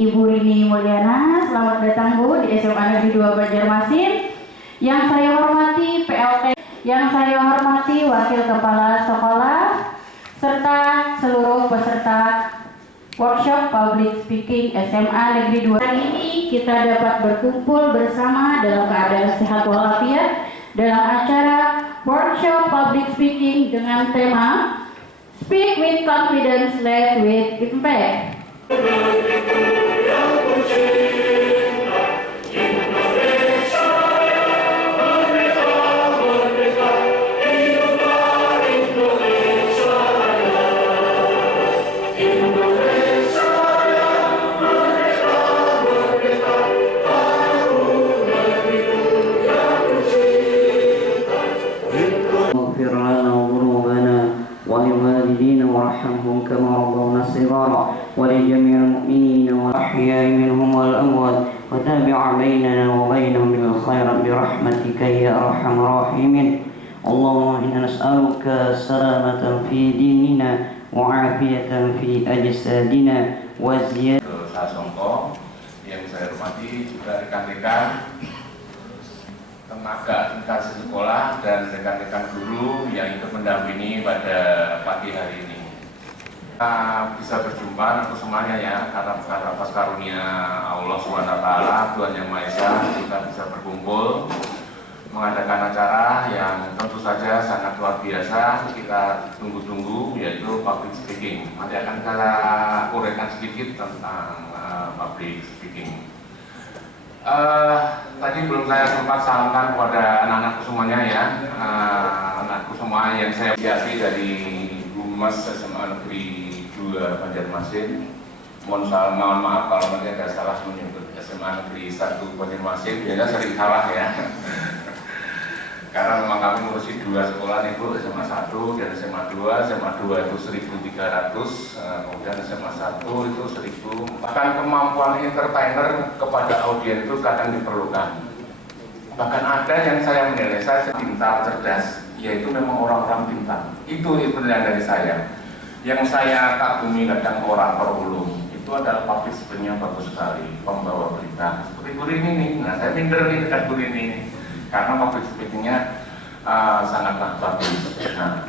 Ibu Rini Mulyana. Selamat datang Bu di SMA Negeri 2 Banjarmasin. Yang saya hormati PLT, yang saya hormati Wakil Kepala Sekolah, serta seluruh peserta workshop Public Speaking SMA Negeri 2. Hari ini kita dapat berkumpul bersama dalam keadaan sehat walafiat dalam acara workshop Public Speaking dengan tema Speak with Confidence, Lead with Impact. وارحمهم كما ربونا صغارا ولجميع المؤمنين والأحياء منهم والأموات وتابع بيننا وبينهم بالخير برحمتك يا أرحم الراحمين اللهم إنا نسألك سلامة في ديننا وعافية في أجسادنا وزيادة. Yang saya hormati juga rekan-rekan tenaga instansi sekolah dan rekan-rekan guru yang ikut mendampingi pada pagi hari ini. Kita bisa berjumpa untuk semuanya ya, karena atas karunia Allah SWT, Tuhan Yang Maha Esa, kita bisa berkumpul mengadakan acara yang tentu saja sangat luar biasa. Kita tunggu-tunggu, yaitu public speaking. Nanti akan kita uraikan sedikit tentang public speaking. Tadi belum saya sempat salamkan kepada anak-anakku semuanya ya, anakku semua yang saya biasi dari Humas SMA Negeri 2 Banjarmasin. Mohon maaf kalau nanti ada salah menyebut SMA Negeri 1 Banjarmasin, biasanya sering salah ya. Karena memang kami ngurusi dua sekolah nih Bu, SMA 1 dan SMA 2. SMA 2 itu 1.300, kemudian SMA 1 itu 1.000. Bahkan kemampuan entertainer kepada audiens itu kadang diperlukan. Bahkan ada yang saya menilai, saya pintar, cerdas, yaitu memang orang-orang pintar. Itu penilaian dari saya. Yang saya kagumi kadang orang perulung, itu adalah public speaking yang bagus sekali, pembawa berita. Seperti Bu Rini nih, nah saya minder nih dengan Bu Rini karena public speaking-nya sangatlah bagus. Nah,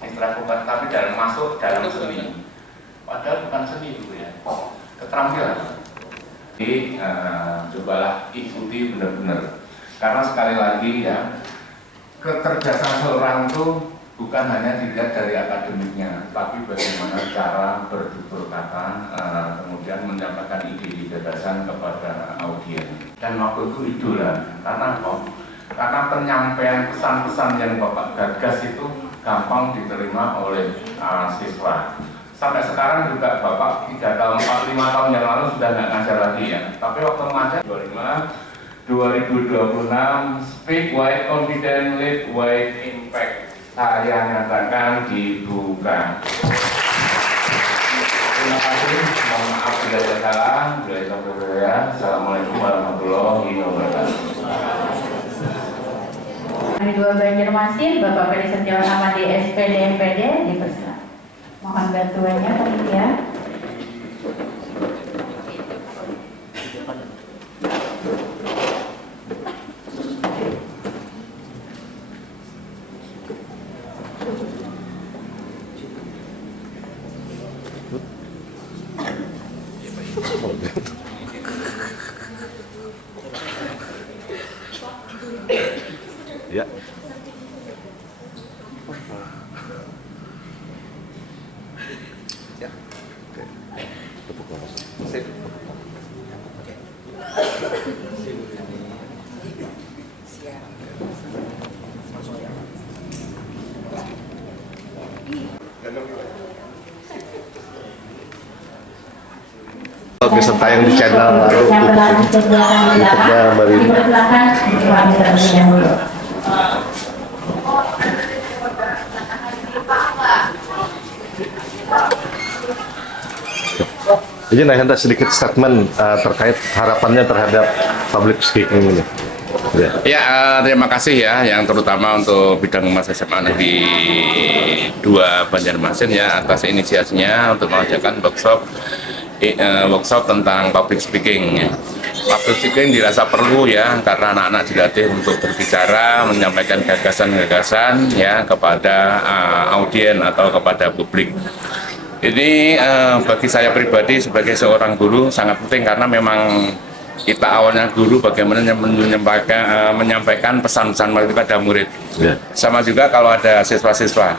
ekstrakurikuler tapi masuk dalam seni. Padahal bukan seni itu ya, keterampilan. Jadi cobalah ikuti benar-benar. Karena sekali lagi ya, kecerdasan seorang itu bukan hanya dilihat dari akademiknya, tapi bagaimana cara bertutur kata, kemudian mendapatkan ide gagasan kepada audiens. Dan waktu itu idola, karena apa? Karena penyampaian pesan-pesan yang Bapak gagas itu gampang diterima oleh siswa. Sampai sekarang juga Bapak 3 tahun, 4, 5 tahun yang lalu sudah nggak ngajar lagi ya. Tapi waktu mengajar 2026, Speak with Confidence, Lead with Impact. Saya nyatakan dibuka. Terima kasih, mohon maaf bila ada salah. Assalamualaikum warahmatullahi wabarakatuh. Di 2 Banjarmasin, Bapak Peri Setiawan Amadi SPD MPD dipersilakan. Mohon bantuannya ya. Ya. Ya. Oke. Tepuk tangan. Sip. Oke. Siap. Bisa tayang di channel YouTube-nya Mbak Rini. Jadi ada sedikit statement terkait harapannya terhadap public speaking ini. Ya, terima kasih ya, yang terutama untuk bidang humas SMA Negeri 2 Banjarmasin ya atas inisiasinya untuk mengadakan workshop workshop tentang public speaking. Ya. Public speaking dirasa perlu ya, karena anak-anak dilatih untuk berbicara, menyampaikan gagasan-gagasan ya kepada audien atau kepada publik. Ini bagi saya pribadi sebagai seorang guru sangat penting, karena memang kita awalnya guru bagaimana menyampaikan pesan-pesan kepada murid. Sama juga kalau ada siswa-siswa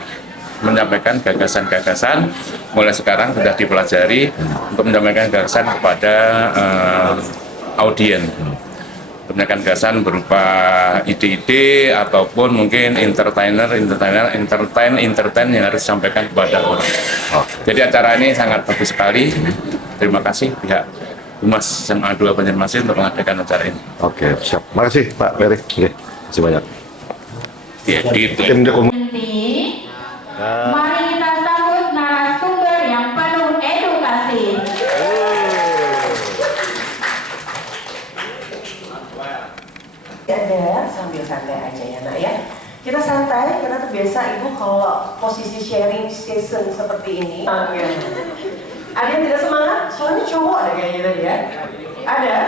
menyampaikan gagasan-gagasan, mulai sekarang sudah dipelajari untuk menyampaikan gagasan kepada audien. Menyampaikan gagasan berupa ide-ide ataupun mungkin entertain yang harus disampaikan kepada orang. Jadi acara ini sangat bagus sekali. Terima kasih pihak Humas SMA 2 Banjarmasin untuk mengadakan acara ini. Oke, siap. Makasih Pak Ferry. Oke, terima banyak. Ya, gitu. Tim dokumen. Mari kita sambut narasumber yang penuh edukasi. Ada sambil santai aja ya nak ya. Kita santai karena terbiasa ibu kalau posisi sharing session seperti ini. Ada yang tidak semangat? Soalnya cowok ada kayaknya tadi ya. Ada?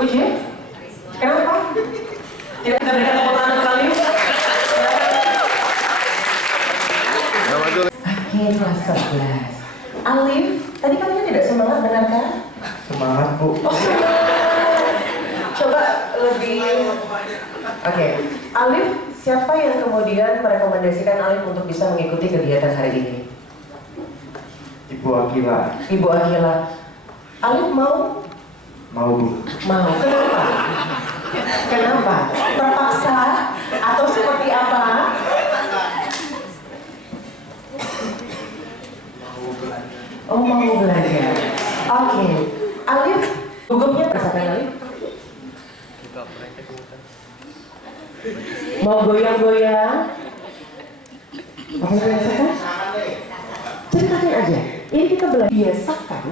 Uji? Kenapa? Tidak kita berikan tepuk tangan untuk Alif. Oke, kelas 11. Alif, tadi katanya tidak semangat, benar kan? Semangat Bu. Oh, semangat. Coba lebih. Oke, Alif, siapa yang kemudian merekomendasikan Alif untuk bisa mengikuti kegiatan hari ini? Ibu Akila. Ibu Akila. Alif mau? Mau Bu. Mau. Kenapa? Kenapa? Terpaksa atau seperti apa? Oh, mau belajar. Oke. Alif, gugupnya merasakan Alif? Mau goyang-goyang? Apa yang rasakan? Ceritakan aja. Ini kita belajar biasakan,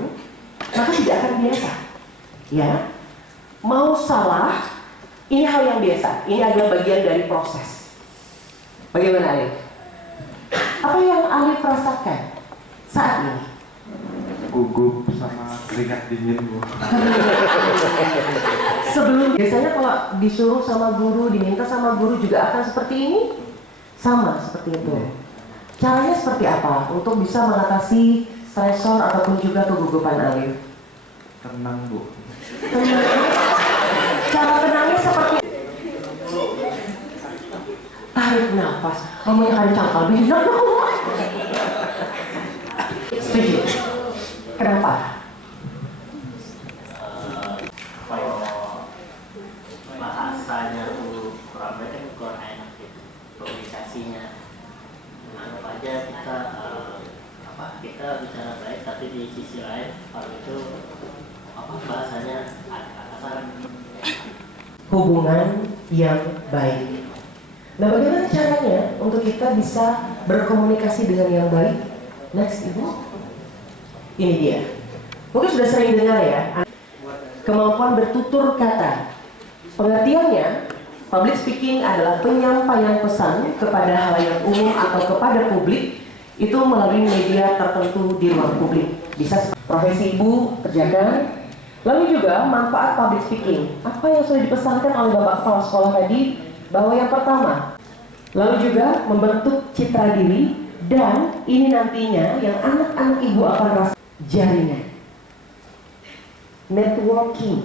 maka tidak akan biasa. Ya, mau salah, ini hal yang biasa. Ini adalah bagian dari proses. Bagaimana Alif? Apa yang Alif rasakan saat ini? Gugup sama keringat dingin Bu. Sebelum biasanya kalau disuruh sama guru, diminta sama guru juga akan seperti ini? Sama seperti itu. Caranya seperti apa untuk bisa mengatasi stresor ataupun juga kegugupan Alif? Tenang Bu. Tenang. Cara tenangnya seperti tarik nafas, ngomongnya kencang kalau bisa. Setuju? Kenapa? Bahasanya tuh kurang baik, kan kurang enak gitu komunikasinya. Anggap aja kita bicara baik, tapi di sisi lain kalau itu bahasanya agak kasar. Hubungan yang baik. Nah, bagaimana caranya untuk kita bisa berkomunikasi dengan yang baik? Next, Ibu. Ini dia. Mungkin sudah sering dengar ya. Kemampuan bertutur kata. Pengertiannya, public speaking adalah penyampaian pesan kepada halayak umum atau kepada publik itu melalui media tertentu di ruang publik. Bisa profesi Ibu kerjakan. Lalu juga manfaat public speaking. Apa yang sudah dipesankan oleh Bapak Kepala Sekolah tadi? Bahwa yang pertama, lalu juga membentuk citra diri, dan ini nantinya yang anak-anak Ibu akan rasa jaringan, networking.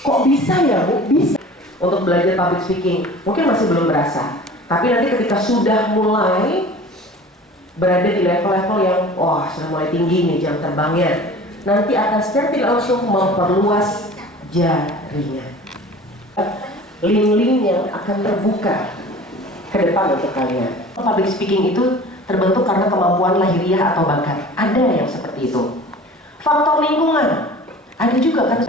Kok bisa ya Bu? Bisa. Untuk belajar public speaking mungkin masih belum berasa, tapi nanti ketika sudah mulai berada di level-level yang wah sudah mulai tinggi nih jam terbangnya, nanti akan secara tidak langsung memperluas jaringan. Link-link yang akan terbuka ke depan untuk kalian. Public speaking itu terbentuk karena kemampuan lahiriah atau bakat. Ada yang seperti itu. Faktor lingkungan ada juga kan.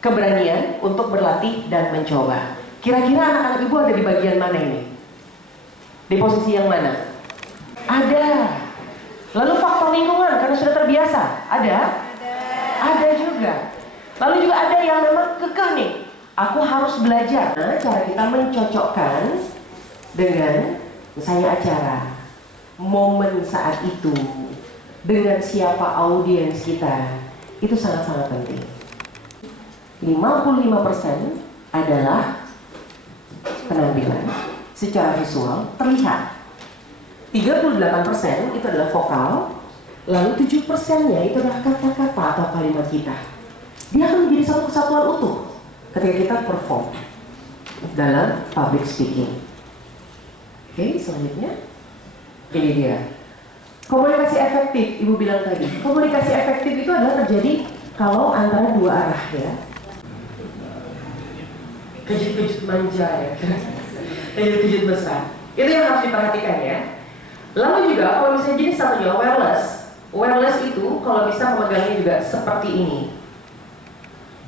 Keberanian untuk berlatih dan mencoba. Kira-kira anak-anak Ibu ada di bagian mana ini? Di posisi yang mana? Ada. Lalu faktor lingkungan karena sudah terbiasa. Ada? Ada juga. Lalu juga ada yang memang kekeh nih. Aku harus belajar. Nah, cara kita mencocokkan dengan misalnya acara, momen saat itu, dengan siapa audiens kita, itu sangat-sangat penting. 55% adalah penampilan secara visual terlihat. 38% itu adalah vokal, lalu 7%-nya itu adalah kata-kata atau kalimat kita. Dia akan menjadi satu kesatuan utuh ketika kita perform dalam public speaking. Oke, selanjutnya ini dia. Komunikasi efektif, Ibu bilang tadi. Komunikasi efektif itu adalah terjadi kalau antara dua arah ya. Kejut-kejut manja ya, kejut-kejut besar. Itu yang harus diperhatikan ya. Lalu juga kalau misalnya jenis satunya wireless itu kalau bisa memegangnya juga seperti ini.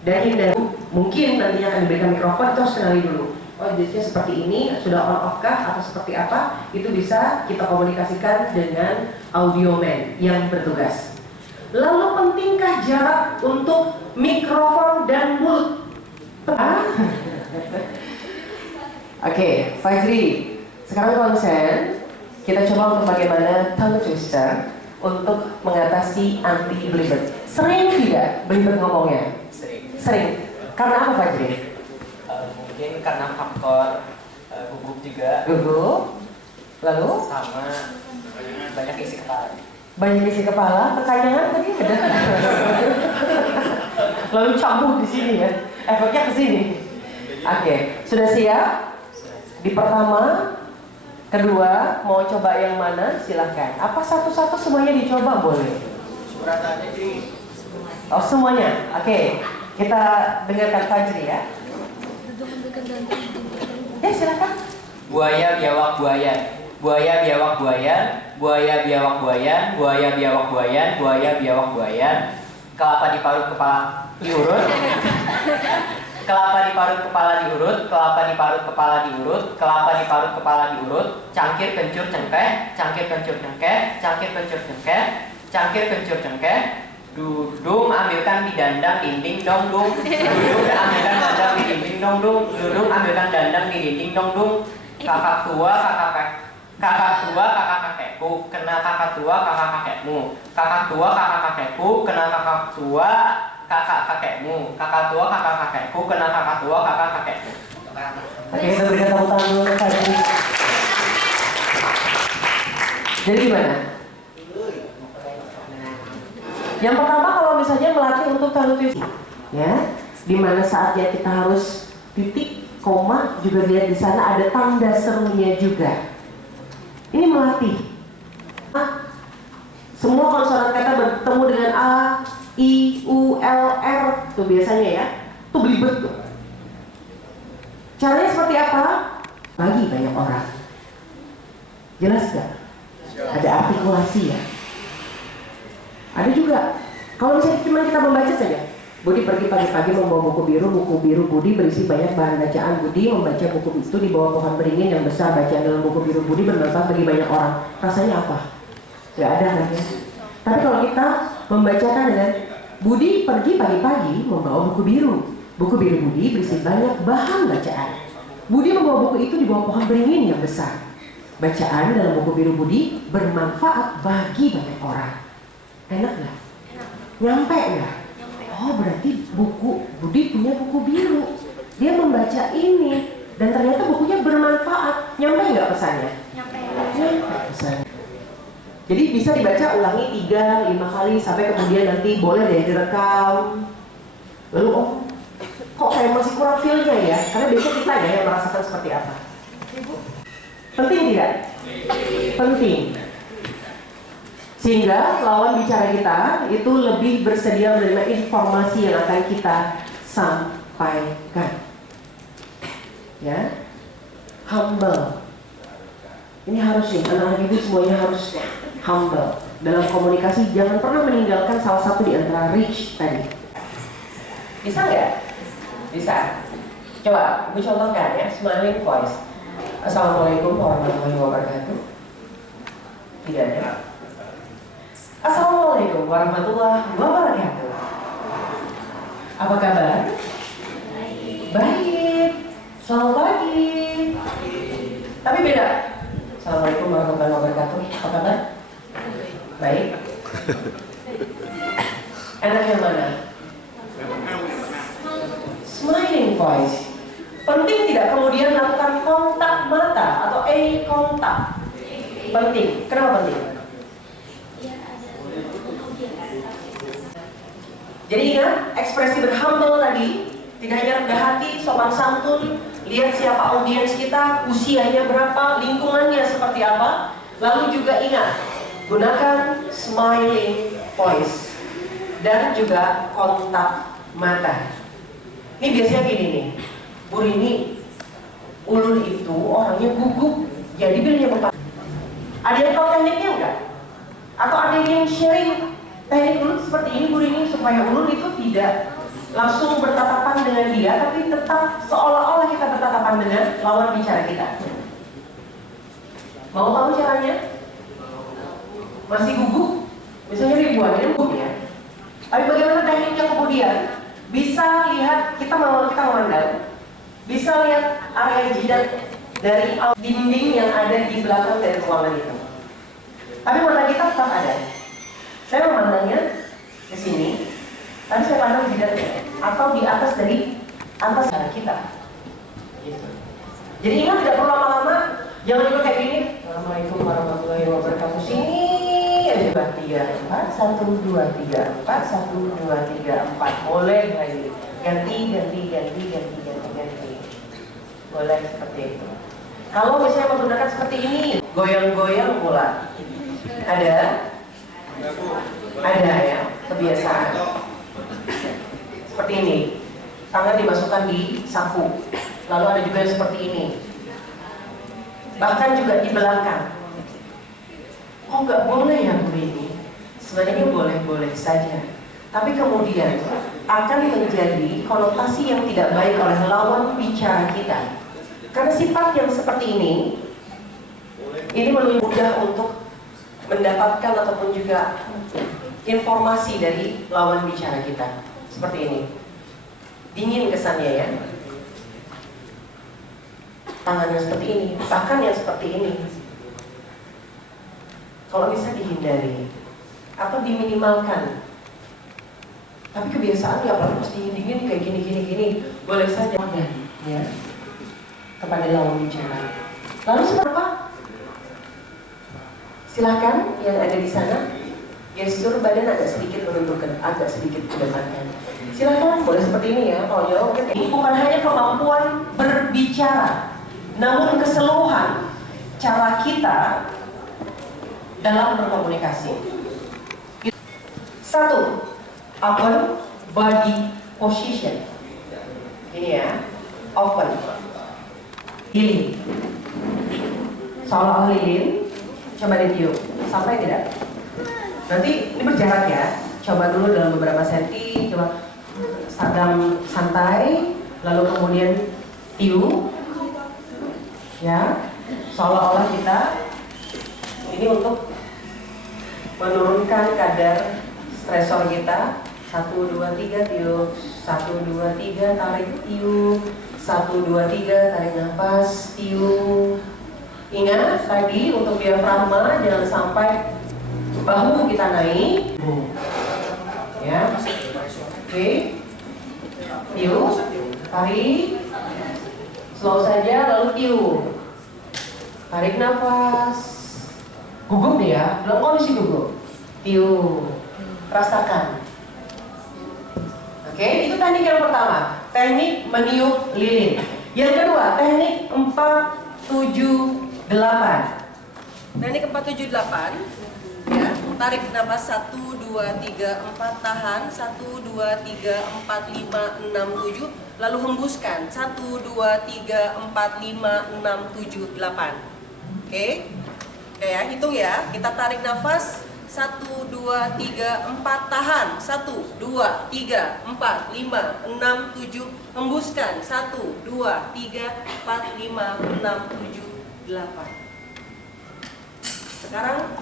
Dan hindari, mungkin nantinya akan diberikan mikrofon, itu harus kenali dulu. Oh jenisnya seperti ini, sudah on off kah atau seperti apa? Itu bisa kita komunikasikan dengan audioman yang bertugas. Lalu pentingkah jarak untuk mikrofon dan mulut? Oke, Fajri, sekarang konsen. Kita coba untuk bagaimana tongue twister untuk mengatasi anti belibet. Sering tidak belibet ngomongnya? Sering. Karena apa, Fajri? Mungkin karena faktor gugup juga. Gugup. Lalu? Sama banyak isi kepala. Banyak isi kepala, kekanyangan tadi ada. Lalu cambuh di sini ya. Efeknya ke sini. Oke, sudah siap? Di pertama, kedua, mau coba yang mana? Silahkan. Apa satu-satu semuanya dicoba boleh? Suratannya di Oh semuanya. Oke, kita dengarkan Fajri ya. Ya silakan. buaya biawak buayan, buaya biawak buayan, buaya biawak buayan, buaya biawak buayan, buaya biawak buayan. Kelapa diparut kepala diurut. Kelapa diparut kepala diurut, kelapa diparut kepala diurut, kelapa diparut kepala diurut, cangkir kencur cengkeh, cangkir kencur cengkeh, cangkir kencur cengkeh, cangkir kencur cengkeh, dudung ambilkan di dandang dinding dong dung, dudung ambilkan dandang di dinding dong dung, dudung ambilkan dandang di dinding dong dung, kakak tua kakak kakekku, kena kakak tua kakak kakekmu, kakak tua kakak kakekku, kena kakak tua kakak kakekmu, kakak tua kakak kakekku, kena kakak tua kakak kakekmu. Oke, kita berikan tepuk tangan dulu Fajri. Jadi gimana? Yang pertama kalau misalnya melatih untuk tongue twister, ya, di mana saatnya kita harus titik, koma, juga lihat di sana ada tanda serunya juga. Ini melatih. Semua konsonan kata bertemu dengan A, I, U, L, R tuh biasanya ya, tuh belibet tuh. Caranya seperti apa? Bagi banyak orang. Jelas gak? Ada artikulasi ya. Ada juga. Kalau misalnya cuma kita membaca saja, Budi pergi pagi-pagi membawa buku biru Budi berisi banyak bahan bacaan. Budi membaca buku itu di bawah pohon beringin yang besar. Bacaan dalam buku biru Budi bermanfaat bagi banyak orang. Rasanya apa? Gak ada kan ya? Tapi kalau kita membacakan dengan Budi pergi pagi-pagi membawa buku biru. Buku biru Budi berisi banyak bahan bacaan. Budi membawa buku itu di bawah pohon beringin yang besar. Bacaan dalam buku biru Budi bermanfaat bagi banyak orang. Enak nggak? Nyampe nggak? Oh berarti Budi punya buku biru. Dia membaca ini dan ternyata bukunya bermanfaat. Nyampe nggak pesannya? Nyampe pesannya. Jadi bisa dibaca ulangi 3-5 kali sampai kemudian nanti boleh deh direkam. Lalu kok kayak masih kurang feel-nya ya? Karena biasanya kita ya yang merasakan seperti apa. Penting tidak? Penting. Sehingga lawan bicara kita itu lebih bersedia menerima informasi yang akan kita sampaikan. Ya, humble. Ini harus nih, anak-anak ibu semuanya harus humble. Dalam komunikasi jangan pernah meninggalkan salah satu di antara rich tadi. Bisa nggak? Bisa. Coba, ibu contohkan ya, smiling voice. Assalamualaikum warahmatullahi wabarakatuh. Tidak ada. Assalamualaikum warahmatullahi wabarakatuh. Apa kabar? Baik. Selamat pagi. Tapi beda. Assalamualaikum warahmatullahi wabarakatuh. Apa kabar? Baik. Enak yang mana? Smiling voice. Penting tidak kemudian melakukan kontak mata atau eye contact? Penting. Kenapa penting? Jadi ingat, ekspresi berhumble tadi, tidak hanya rendah hati, sopan santun, lihat siapa audiens kita, usianya berapa, lingkungannya seperti apa. Lalu juga ingat, gunakan smiling voice dan juga kontak mata. Ini biasanya gini nih, Bu Rini, ulun itu orangnya gugup, jadi bilangnya bapak. Ada yang tahu tekniknya enggak? Atau ada yang sharing teknik ulun seperti ini Bu Rini, supaya ulun itu tidak langsung bertatapan dengan dia, tapi tetap seolah-olah kita bertatapan dengan lawan bicara kita. Mau tahu caranya? Masih gugup? Misalnya ribuan, ini gugup ya. Tapi bagaimana tekniknya kemudian? Bisa lihat, kita memandang, bisa lihat area jidat dari dinding yang ada di belakang dari ruangan itu. Tapi mata kita tetap ada. Saya memandangnya ke sini, tapi saya pandang jidatnya atau di atas dari atas kita. Gitu. Jadi ingat, tidak perlu lama-lama, jangan ikut kayak gini. Assalamualaikum warahmatullahi wabarakatuh. Sini aja, 3, 4, 1, 2, 3, 4, 1, 2, 3, 4. Boleh lagi. Ganti. Boleh seperti itu. Kalau misalnya menggunakan seperti ini, goyang-goyang pula. Ada ya, kebiasaan. Seperti ini. Tangan dimasukkan di saku. Lalu ada juga yang seperti ini. Bahkan juga di belakang. Oh, nggak boleh ya Bu ini? Sebenarnya boleh-boleh saja. Tapi kemudian akan menjadi konotasi yang tidak baik oleh lawan bicara kita. Karena sifat yang seperti ini mudah untuk mendapatkan ataupun juga informasi dari lawan bicara kita. Seperti ini. Dingin kesannya ya. Tangannya seperti ini, bahkan yang seperti ini. Kalau bisa dihindari atau diminimalkan. Tapi kebiasaan ya, apalagi pas dingin kayak gini, boleh saja ya kepada lawan bicara. Lalu seperti apa? Silakan yang ada di sana, gestur badan agak sedikit menundukkan, agak sedikit mendekatkan. Silakan, boleh seperti ini ya. Kalau jauh, ini bukan hanya kemampuan berbicara, namun keseluruhan cara kita dalam berkomunikasi. 1. Open body position. Ini ya, open. Lilin. Seolah-olah lilin. Coba ditiup. Sampai tidak? Nanti ini berjarak ya. Coba dulu dalam beberapa senti. Coba sadam santai. Lalu kemudian tiup. Ya, seolah-olah kita ini untuk menurunkan kadar stresor kita. 1, 2, 3 tiup. 1, 2, 3 tarik tiup. 1, 2, 3 tarik nafas tiup. Ingat tadi untuk diafragma jangan sampai bahu kita naik. Ya, oke. Tiup, tarik. Slow saja, lalu tiup. Tarik nafas. Gugup nih ya, dalam kondisi gugup. Tiup. Rasakan. Oke, itu teknik yang pertama. Teknik meniup lilin. Yang kedua, teknik 4-7-8. Teknik 4-7-8. Ya, tarik nafas 1, 2, 3, 4, tahan 1, 2, 3, 4, 5, 6, 7. Lalu hembuskan 1, 2, 3, 4, 5, 6, 7, 8. Oke, ya, hitung ya. Kita tarik nafas 1, 2, 3, 4, tahan 1, 2, 3, 4, 5, 6, 7. Hembuskan 1, 2, 3, 4, 5, 6, 7, 8. Sekarang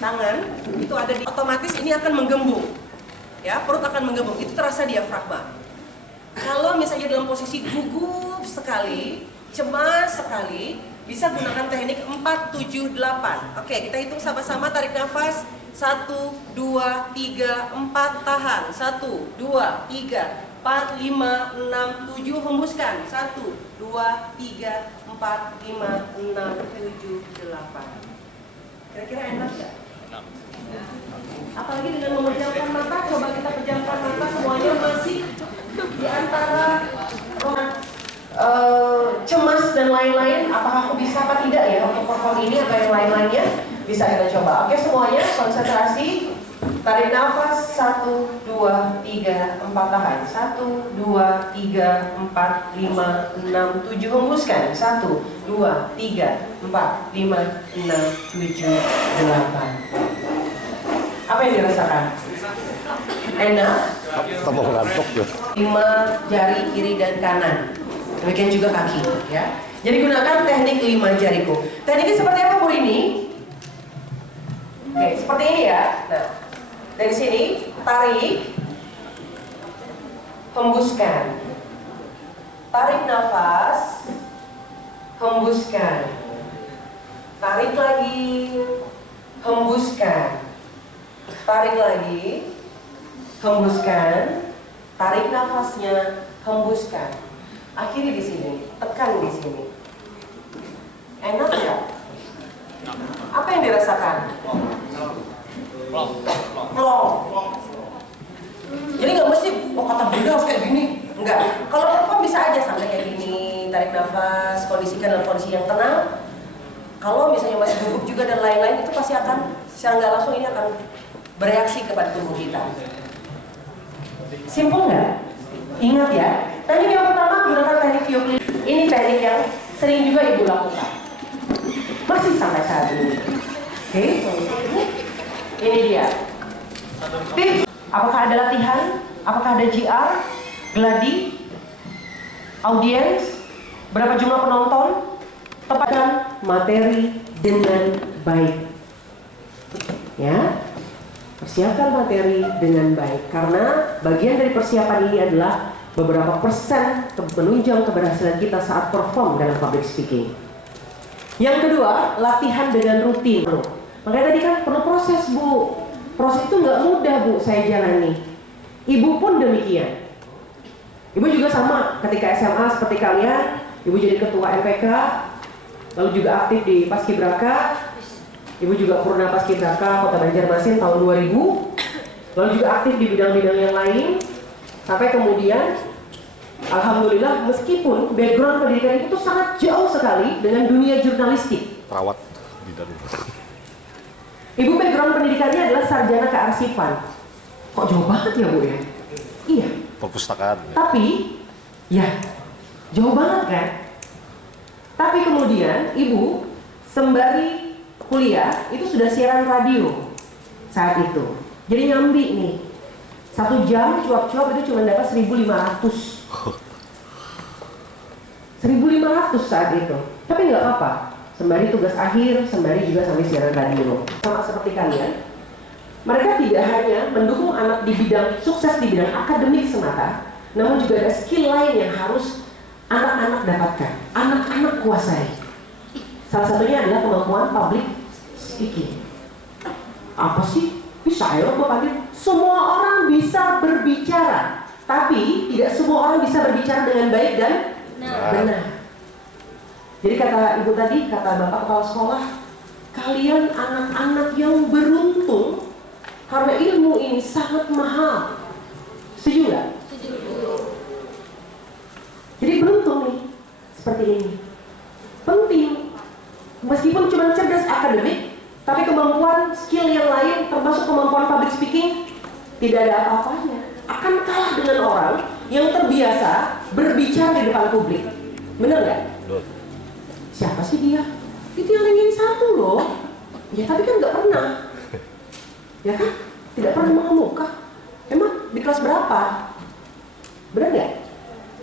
tangan itu ada di otomatis ini akan menggembung. Ya, perut akan menggembung. Itu terasa diafragma. Kalau misalnya dalam posisi gugup sekali, cemas sekali, bisa gunakan teknik 4-7-8. Oke, kita hitung sama-sama, tarik nafas 1, 2, 3, 4, tahan. 1, 2, 3, 4, 5, 6, 7, hembuskan. 1, 2, 3, 4, 5, 6, 7, 8. Kira-kira enak nggak? Apalagi dengan memejamkan mata, coba kita pejamkan mata semuanya masih di antara cemas dan lain-lain. Apakah aku bisa apa tidak ya untuk perform ini atau yang lain-lainnya? Bisa kita coba. Oke, semuanya konsentrasi. Tarik nafas 1, 2, 3, 4, tahan. 1, 2, 3, 4, 5, 6, 7, hembuskan. 1, 2, 3, 4, 5, 6, 7, 8. Apa yang dirasakan? Enak? Kita mau ngantuk ya. 5 jari kiri dan kanan. Demikian juga kaki, ya. Jadi gunakan teknik 5 jariku. Tekniknya seperti apa, Bu ini? Oke, seperti ini ya. Nah, dari sini tarik, hembuskan. Tarik nafas, hembuskan. Tarik lagi, hembuskan. Tarik lagi, hembuskan. Tarik nafasnya, hembuskan. Akhiri di sini, tekan di sini. Enak ya? Apa yang dirasakan? Plong. Jadi nggak mesti, oh kata bunda harus kayak gini. Enggak. Kalau perform bisa aja sampai kayak gini, tarik nafas, kondisikan dalam kondisi yang tenang. Kalau misalnya masih gugup juga dan lain-lain, itu pasti akan secara nggak langsung ini akan bereaksi kepada tubuh kita. Simpel nggak? Ingat ya, teknik yang pertama gunakan teknik Yoklin. Ini teknik yang sering juga Ibu lakukan. Masih sampai saat ini. Oke, ini dia. Tips, apakah ada latihan? Apakah ada GR? Gladi? Audiens? Berapa jumlah penonton? Tepatkan materi dengan baik. Ya, persiapkan materi dengan baik, karena bagian dari persiapan ini adalah beberapa persen menunjang keberhasilan kita saat perform dalam public speaking. Yang kedua, latihan dengan rutin. Makanya tadi kan perlu proses, Bu. Proses itu nggak mudah, Bu, saya jalani. Ibu pun demikian. Ibu juga sama ketika SMA seperti kalian. Ibu jadi ketua MPK, lalu juga aktif di Paskibraka. Ibu juga Purna Paskibraka Kota Banjarmasin tahun 2000. Lalu juga aktif di bidang-bidang yang lain. Sampai kemudian, alhamdulillah, meskipun background pendidikan itu sangat jauh sekali dengan dunia jurnalistik. Perawat bidan. Ibu background pendidikannya adalah sarjana kearsipan. Kok jauh banget ya, Bu ya? Iya. Perpustakaan. Tapi, ya, jauh banget kan? Tapi kemudian Ibu sembari kuliah itu sudah siaran radio saat itu. Jadi nyambi nih. 1 jam cuap-cuap itu cuma dapat 1.500. 1.500 saat itu. Tapi nggak apa-apa. Sembari tugas akhir, sembari juga sambil siaran radio. Sama seperti kalian, mereka tidak hanya mendukung anak di bidang sukses di bidang akademik semata, namun juga ada skill lain yang harus anak-anak dapatkan, anak-anak kuasai. Salah satunya adalah kemampuan public speaking. Apa sih? Bisa ya, Bapak Adit? Semua orang bisa berbicara, tapi tidak semua orang bisa berbicara dengan baik dan benar. Jadi kata Ibu tadi, kata Bapak Kepala Sekolah, kalian anak-anak yang beruntung karena ilmu ini sangat mahal. Setuju nggak? Setuju. Jadi beruntung nih, seperti ini. Penting, meskipun cuma cerdas akademik, tapi kemampuan skill yang lain, termasuk kemampuan public speaking, tidak ada apa-apanya. Akan kalah dengan orang yang terbiasa berbicara di depan publik. Benar nggak? Siapa sih dia? Itu yang ingin satu loh. Ya tapi kan nggak pernah. Ya kan? Tidak pernah mengemuka. Emang di kelas berapa? Benar nggak?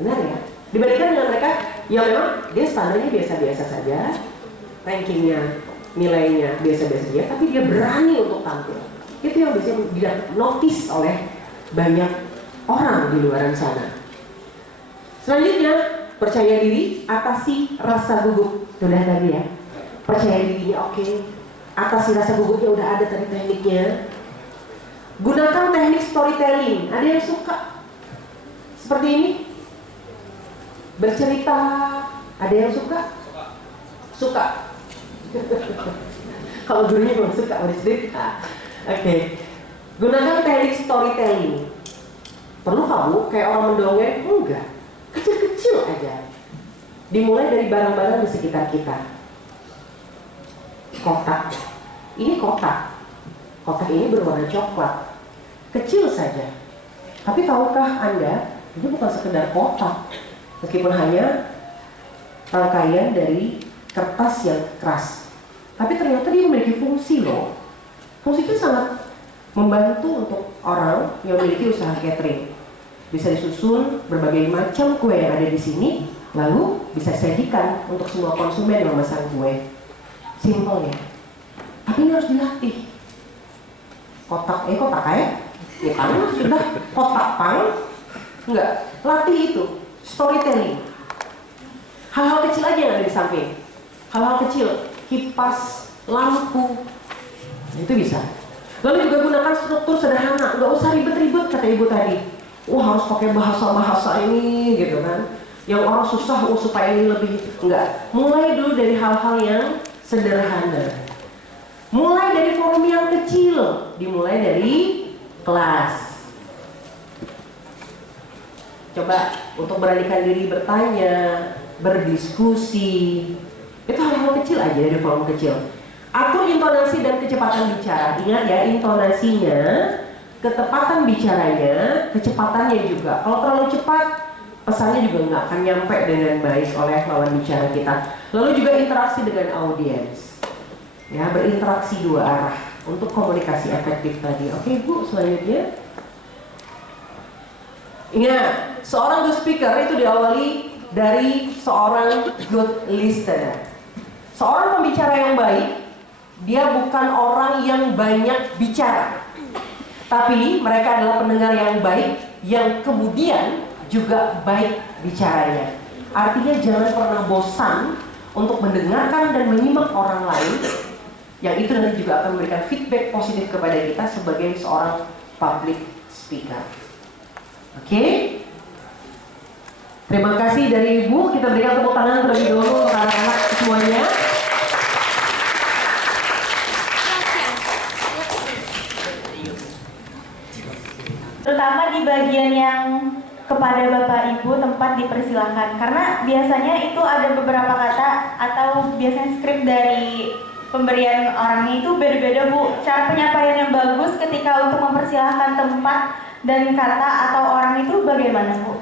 Benar ya? Dibandingkan dengan mereka yang memang dia standarnya biasa-biasa saja, rankingnya, nilainya biasa-biasa saja, tapi dia berani untuk tampil. Itu yang bisa di-notice oleh banyak orang di luar sana. Selanjutnya, percaya diri, atasi rasa gugup. Sudah tadi ya. Percaya dirinya oke. Atasi rasa gugupnya udah ada tadi tekniknya. Gunakan teknik storytelling. Ada yang suka seperti ini? Bercerita. Ada yang suka? Suka. Kalau gurunya belum suka bercerita. Oke. Gunakan teknik storytelling. Perlu kamu kayak orang mendongeng? Enggak. Kecil-kecil aja. Dimulai dari barang-barang di sekitar kita. Kotak. Ini kotak. Kotak ini berwarna coklat. Kecil saja. Tapi tahukah Anda, ini bukan sekedar kotak. Meskipun hanya rangkaian dari kertas yang keras. Tapi ternyata dia memiliki fungsi loh. Fungsi itu sangat membantu untuk orang yang memiliki usaha catering. Bisa disusun berbagai macam kue yang ada di sini, lalu bisa disajikan untuk semua konsumen yang memesan kue. Simpel ya. Tapi ini harus dilatih. Kotak ya kan sudah kotak pang. Enggak, latih itu storytelling. Hal-hal kecil aja yang ada di samping. Hal-hal kecil, kipas, lampu, itu bisa. Lalu juga gunakan struktur sederhana, nggak usah ribet-ribet kata ibu tadi. Wah harus pakai bahasa-bahasa ini gitu kan. Yang orang susah supaya ini lebih, enggak. Mulai dulu dari hal-hal yang sederhana. Mulai dari forum yang kecil, dimulai dari kelas. Coba untuk beranikan diri bertanya, berdiskusi. Itu hal-hal kecil aja dari forum kecil. Atur intonasi dan kecepatan bicara. Ingat ya, intonasinya, ketepatan bicaranya, kecepatannya juga. Kalau terlalu cepat, pesannya juga nggak akan nyampe dengan baik oleh lawan bicara kita. Lalu juga interaksi dengan audiens. Ya, berinteraksi dua arah untuk komunikasi efektif tadi. Oke Bu, selanjutnya. Ingat, seorang good speaker itu diawali dari seorang good listener. Seorang pembicara yang baik, dia bukan orang yang banyak bicara, tapi mereka adalah pendengar yang baik, yang kemudian juga baik bicaranya. Artinya jangan pernah bosan untuk mendengarkan dan menyimak orang lain, yang itu nanti juga akan memberikan feedback positif kepada kita sebagai seorang public speaker. Oke? Terima kasih dari Ibu. Kita berikan tepuk tangan terlebih dahulu untuk anak-anak semuanya. Terutama di bagian yang kepada Bapak Ibu tempat dipersilahkan, karena biasanya itu ada beberapa kata atau biasanya skrip dari pemberian orangnya itu beda-beda Bu. Cara penyampaian yang bagus ketika untuk mempersilahkan tempat dan kata atau orang itu bagaimana Bu?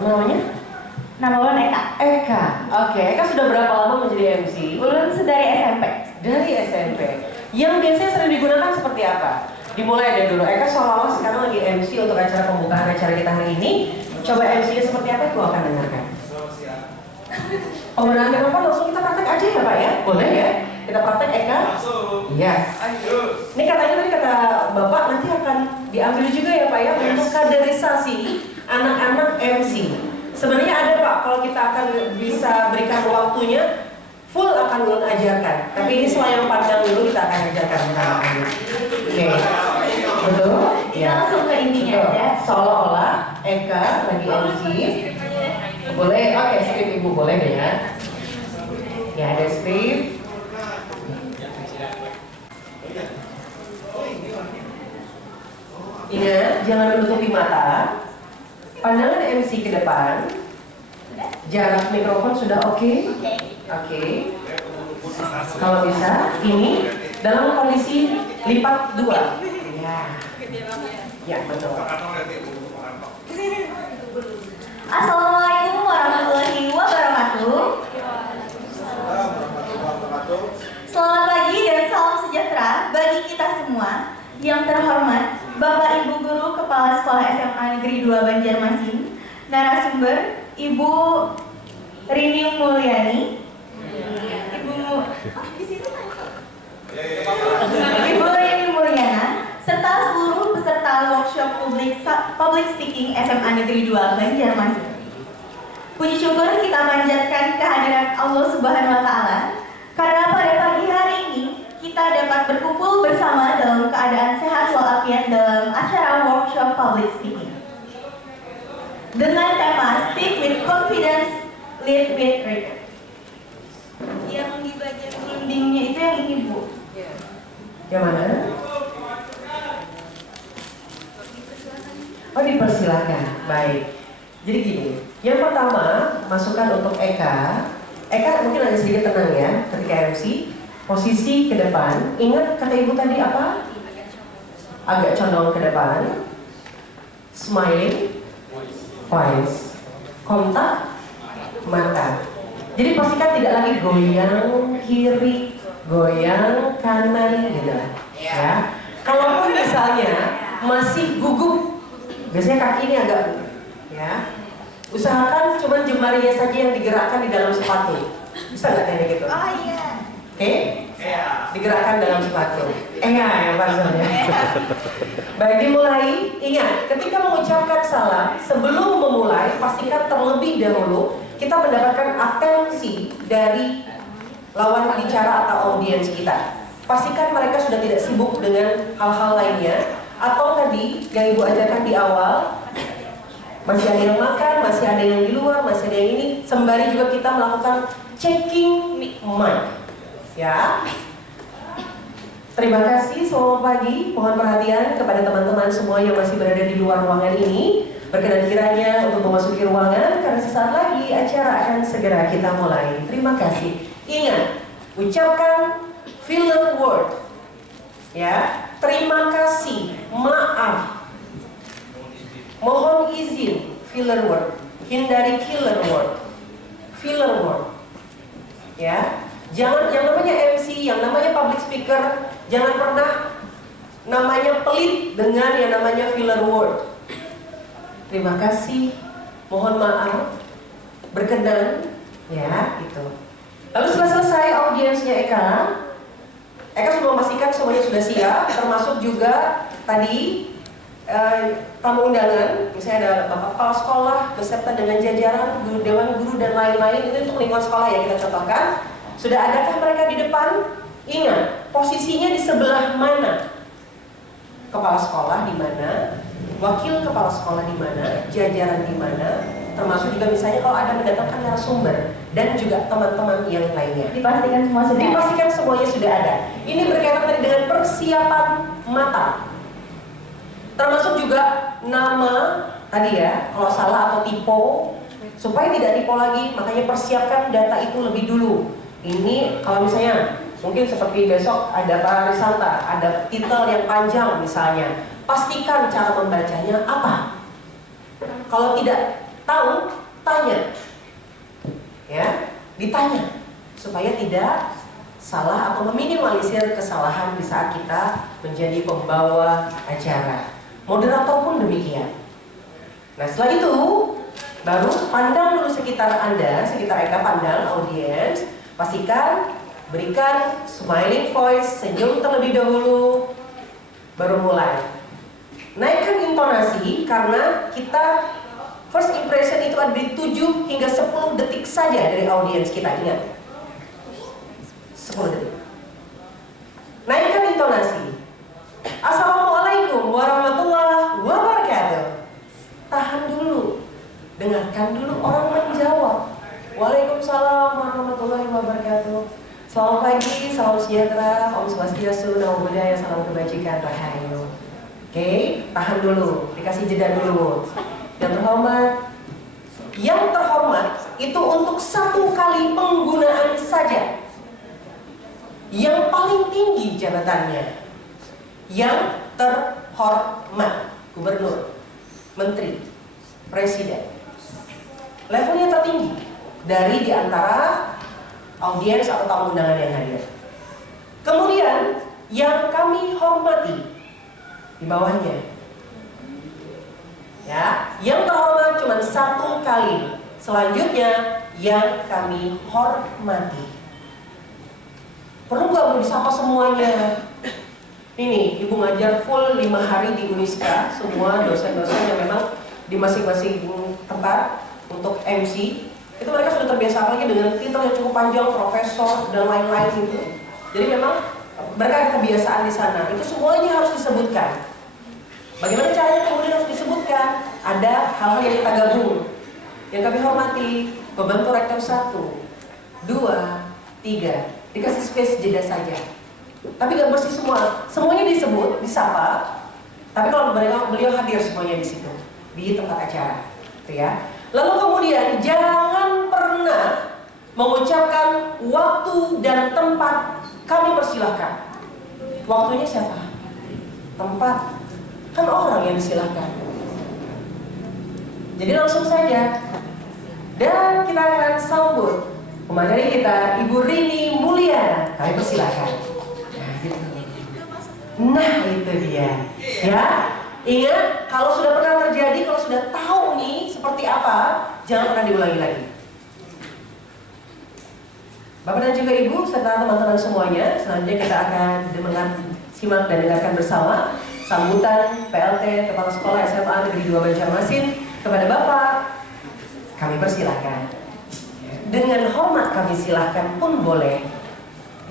Namanya? Nama ulun Eka. Eka. Oke, Eka sudah berapa lama menjadi MC? Ulun dari SMP. Dari SMP. Yang biasanya sering digunakan seperti apa? Dimulai dari dulu. Eka seolah-olah sekarang lagi MC untuk acara pembukaan acara kita hari ini. Coba MC-nya seperti apa? Aku akan dengarkan. Oh benar, mikrofon langsung kita praktek aja ya Pak ya? Boleh ya? Kita praktek Eka? Langsung. Iya. Ini katanya tadi kata Bapak nanti akan diambil juga ya Pak ya untuk kaderisasi anak-anak MC. Sebenarnya ada Pak, kalau kita akan bisa berikan waktunya full akan ulun ajarkan. Tapi ini selayang pandang dulu kita akan ajarkan. Oke. Betul? Kita langsung ke intinya aja. Seolah-olah Eka lagi MC. Boleh, oke, skrip Ibu boleh deh ya. Ya ada skrip. Ingat, jangan menutupi mata. Pandangan MC ke depan. Jarak mikrofon sudah oke? Oke. Kalau bisa, ini dalam kondisi lipat dua. Ya. Ya, betul. Assalamualaikum warahmatullahi wabarakatuh. Selamat pagi dan salam sejahtera bagi kita semua. Yang terhormat Bapak Ibu Guru Kepala Sekolah SMA Negeri 2 Banjarmasin, narasumber Ibu Rini Mulyani, Ibu Rini Mulyana, serta seluruh peserta workshop public speaking SMA Negeri 2 Banjarmasin. Puji syukur kita panjatkan kehadiran Allah Subhanahu wa Ta'ala Karena pada pagi hari ini kita dapat berkumpul bersama dalam keadaan sehat walafiat dalam acara workshop public speaking. Dengan tema Speak with Confidence, Lead with Rigor. Yang di bagian gelembingnya itu yang ini, Bu. Yang mana? Oh, dipersilakan. Baik. Jadi gini, yang pertama masukan untuk Eka. Eka mungkin agak sedikit tenang ya ketika MC. Posisi ke depan. Ingat kata ibu tadi apa? Agak condong ke depan. Smiling voice. Kontak mata. Jadi pastikan tidak lagi goyang kiri, goyang kanan gitu ya. Kalaupun misalnya masih gugup, biasanya kaki ini agak ya, usahakan cuma jemarinya saja yang digerakkan di dalam sepatu. Bisa nggak kayak gitu? Oh iya. Oke? Digerakkan dalam sepatu. Ya maksudnya. Baik, dimulai. Ingat, ketika mengucapkan salam, sebelum memulai, pastikan terlebih dahulu kita mendapatkan atensi dari lawan bicara atau audiens kita. Pastikan mereka sudah tidak sibuk dengan hal-hal lainnya. Atau tadi yang ibu ajarkan di awal, masih ada yang makan, masih ada yang di luar, masih ada yang ini. Sembari juga kita melakukan checking mic, ya. Terima kasih, selamat pagi. Mohon perhatian kepada teman-teman semua yang masih berada di luar ruangan ini. Berkenan kiranya untuk memasuki ruangan karena sesaat lagi acara akan segera kita mulai. Terima kasih. Ingat, ucapkan filler word, ya. Terima kasih, maaf, mohon izin, filler word, hindari killer word, filler word, ya. Jangan yang namanya MC, yang namanya public speaker, jangan pernah namanya pelit dengan yang namanya filler word. Terima kasih, mohon maaf, berkenan, ya, gitu. Lalu setelah selesai audiensnya Eka sudah memastikan semuanya sudah siap, termasuk juga tadi tamu undangan, misalnya ada bapak kepala sekolah beserta dengan jajaran guru, dewan guru dan lain-lain. Itu untuk lingkungan sekolah ya kita contohkan. Sudah adakah mereka di depan? Ingat, posisinya di sebelah mana? Kepala sekolah di mana? Wakil kepala sekolah di mana? Jajaran di mana? Termasuk juga misalnya kalau ada mendatangkan narasumber dan juga teman-teman yang lainnya. Dipastikan semua sudah. Dipastikan semuanya sudah ada. Ini berkaitan tadi dengan persiapan mata. Termasuk juga nama tadi ya, kalau salah atau typo, supaya tidak typo lagi, makanya persiapkan data itu lebih dulu. Ini kalau misalnya mungkin seperti besok ada Pak Risanta, ada titel yang panjang misalnya, pastikan cara membacanya apa. Kalau tidak tahu, tanya, ya, ditanya supaya tidak salah atau meminimalisir kesalahan di saat kita menjadi pembawa acara. Moderator pun demikian. Nah setelah itu baru pandang dulu sekitar Anda, sekitar Eka, pandang audiens, pastikan berikan smiling voice, senyum terlebih dahulu, baru mulai. Naikkan intonasi karena kita first impression itu ada di 7 hingga 10 detik saja dari audiens kita, ingat. 10 detik. Naikkan intonasi. Assalamualaikum warahmatullahi wabarakatuh. Tahan dulu. Dengarkan dulu orang menjawab. Waalaikumsalam warahmatullahi wabarakatuh. Selamat pagi, salam sejahtera, Om Swastiastu, Namo Buddhaya, salam kebajikan, Rahayu. Oke, tahan dulu, dikasih jeda dulu. Yang terhormat itu untuk 1 kali penggunaan saja. Yang paling tinggi jabatannya, yang terhormat, gubernur, menteri, presiden, levelnya tertinggi dari di antara audiens atau tamu undangan yang hadir. Kemudian yang kami hormati di bawahnya, ya, yang terhormat cuma 1 kali. Selanjutnya yang kami hormati. Perlu nggak mau disapa semuanya? Ini ibu ngajar full 5 hari di Uniska, semua dosen-dosen yang memang di masing-masing tempat untuk MC. itu mereka sudah terbiasa apalagi dengan titel yang cukup panjang, profesor dan lain-lain gitu. Jadi memang mereka ada kebiasaan di sana. Itu semuanya harus disebutkan. Bagaimana caranya kemudian harus disebutkan? Ada hal-hal yang kita gabung. Yang kami hormati, pembantu rektor 1, 2, 3, dikasih space jeda saja. Tapi gak bersih semua. Semuanya disebut, disapa. Tapi kalau beliau hadir semuanya di situ, di tempat acara, gitu ya. Lalu kemudian jangan pernah mengucapkan waktu dan tempat. Kami persilahkan. Waktunya siapa? Tempat. Kan orang yang disilahkan. Jadi langsung saja. Dan kita akan sambut pemateri kita, Ibu Rini Mulyana. Kami persilahkan. Nah itu dia. Ya, ingat kalau sudah pernah terjadi, kalau sudah tahu nih seperti apa, jangan pernah diulangi lagi. Bapak dan juga Ibu serta teman-teman semuanya, selanjutnya kita akan simak dan dengarkan bersama sambutan PLT Kepala Sekolah SMA Negeri 2 Banjarmasin kepada Bapak. Kami persilahkan. Dengan hormat kami silahkan pun boleh.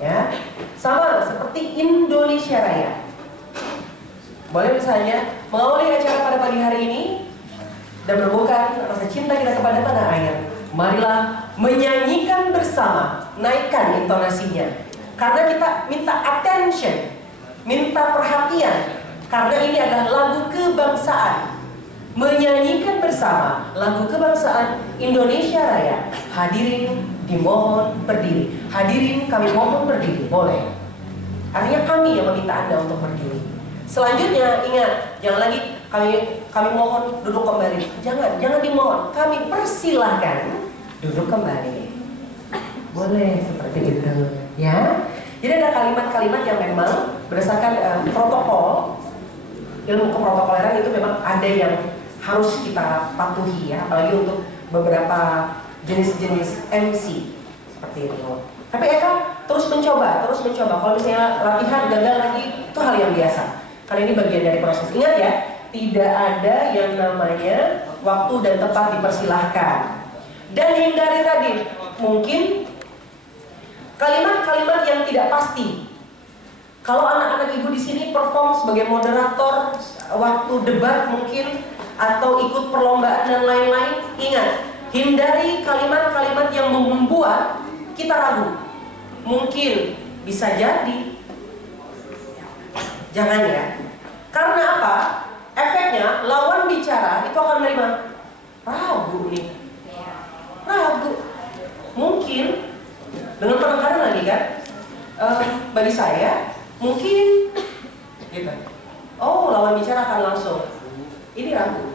Ya, sama seperti Indonesia Raya. Boleh misalnya mengawali acara pada pagi hari ini dan menemukan rasa cinta kita kepada tanah air. Marilah menyanyikan bersama, naikkan intonasinya. Karena kita minta attention, minta perhatian. Karena ini adalah lagu kebangsaan. Menyanyikan bersama lagu kebangsaan Indonesia Raya. Hadirin dimohon berdiri. Hadirin kami mohon berdiri, boleh. Artinya kami yang meminta Anda untuk berdiri. Selanjutnya ingat, jangan lagi kami mohon duduk kembali. Jangan dimohon. Kami persilahkan duduk kembali. Boleh seperti itu, ya. Jadi ada kalimat-kalimat yang memang berdasarkan protokol ilmu keprotokoleran itu memang ada yang harus kita patuhi ya, apalagi untuk beberapa jenis-jenis MC seperti itu. Tapi Eka terus mencoba. Kalau misalnya latihan gagal lagi, itu hal yang biasa. Karena ini bagian dari proses. Ingat ya, tidak ada yang namanya waktu dan tempat dipersilahkan. Dan hindari tadi, mungkin kalimat-kalimat yang tidak pasti. Kalau anak-anak ibu di sini perform sebagai moderator waktu debat mungkin atau ikut perlombaan dan lain-lain, ingat, hindari kalimat-kalimat yang membuat kita ragu. Mungkin bisa jadi. Jangan ya. Karena apa? Efeknya lawan bicara itu akan menerima ragu nih. Ragu. Mungkin dengan penekanan lagi kan. Bagi saya mungkin gitu. Oh, lawan bicara akan langsung. Ini ragu.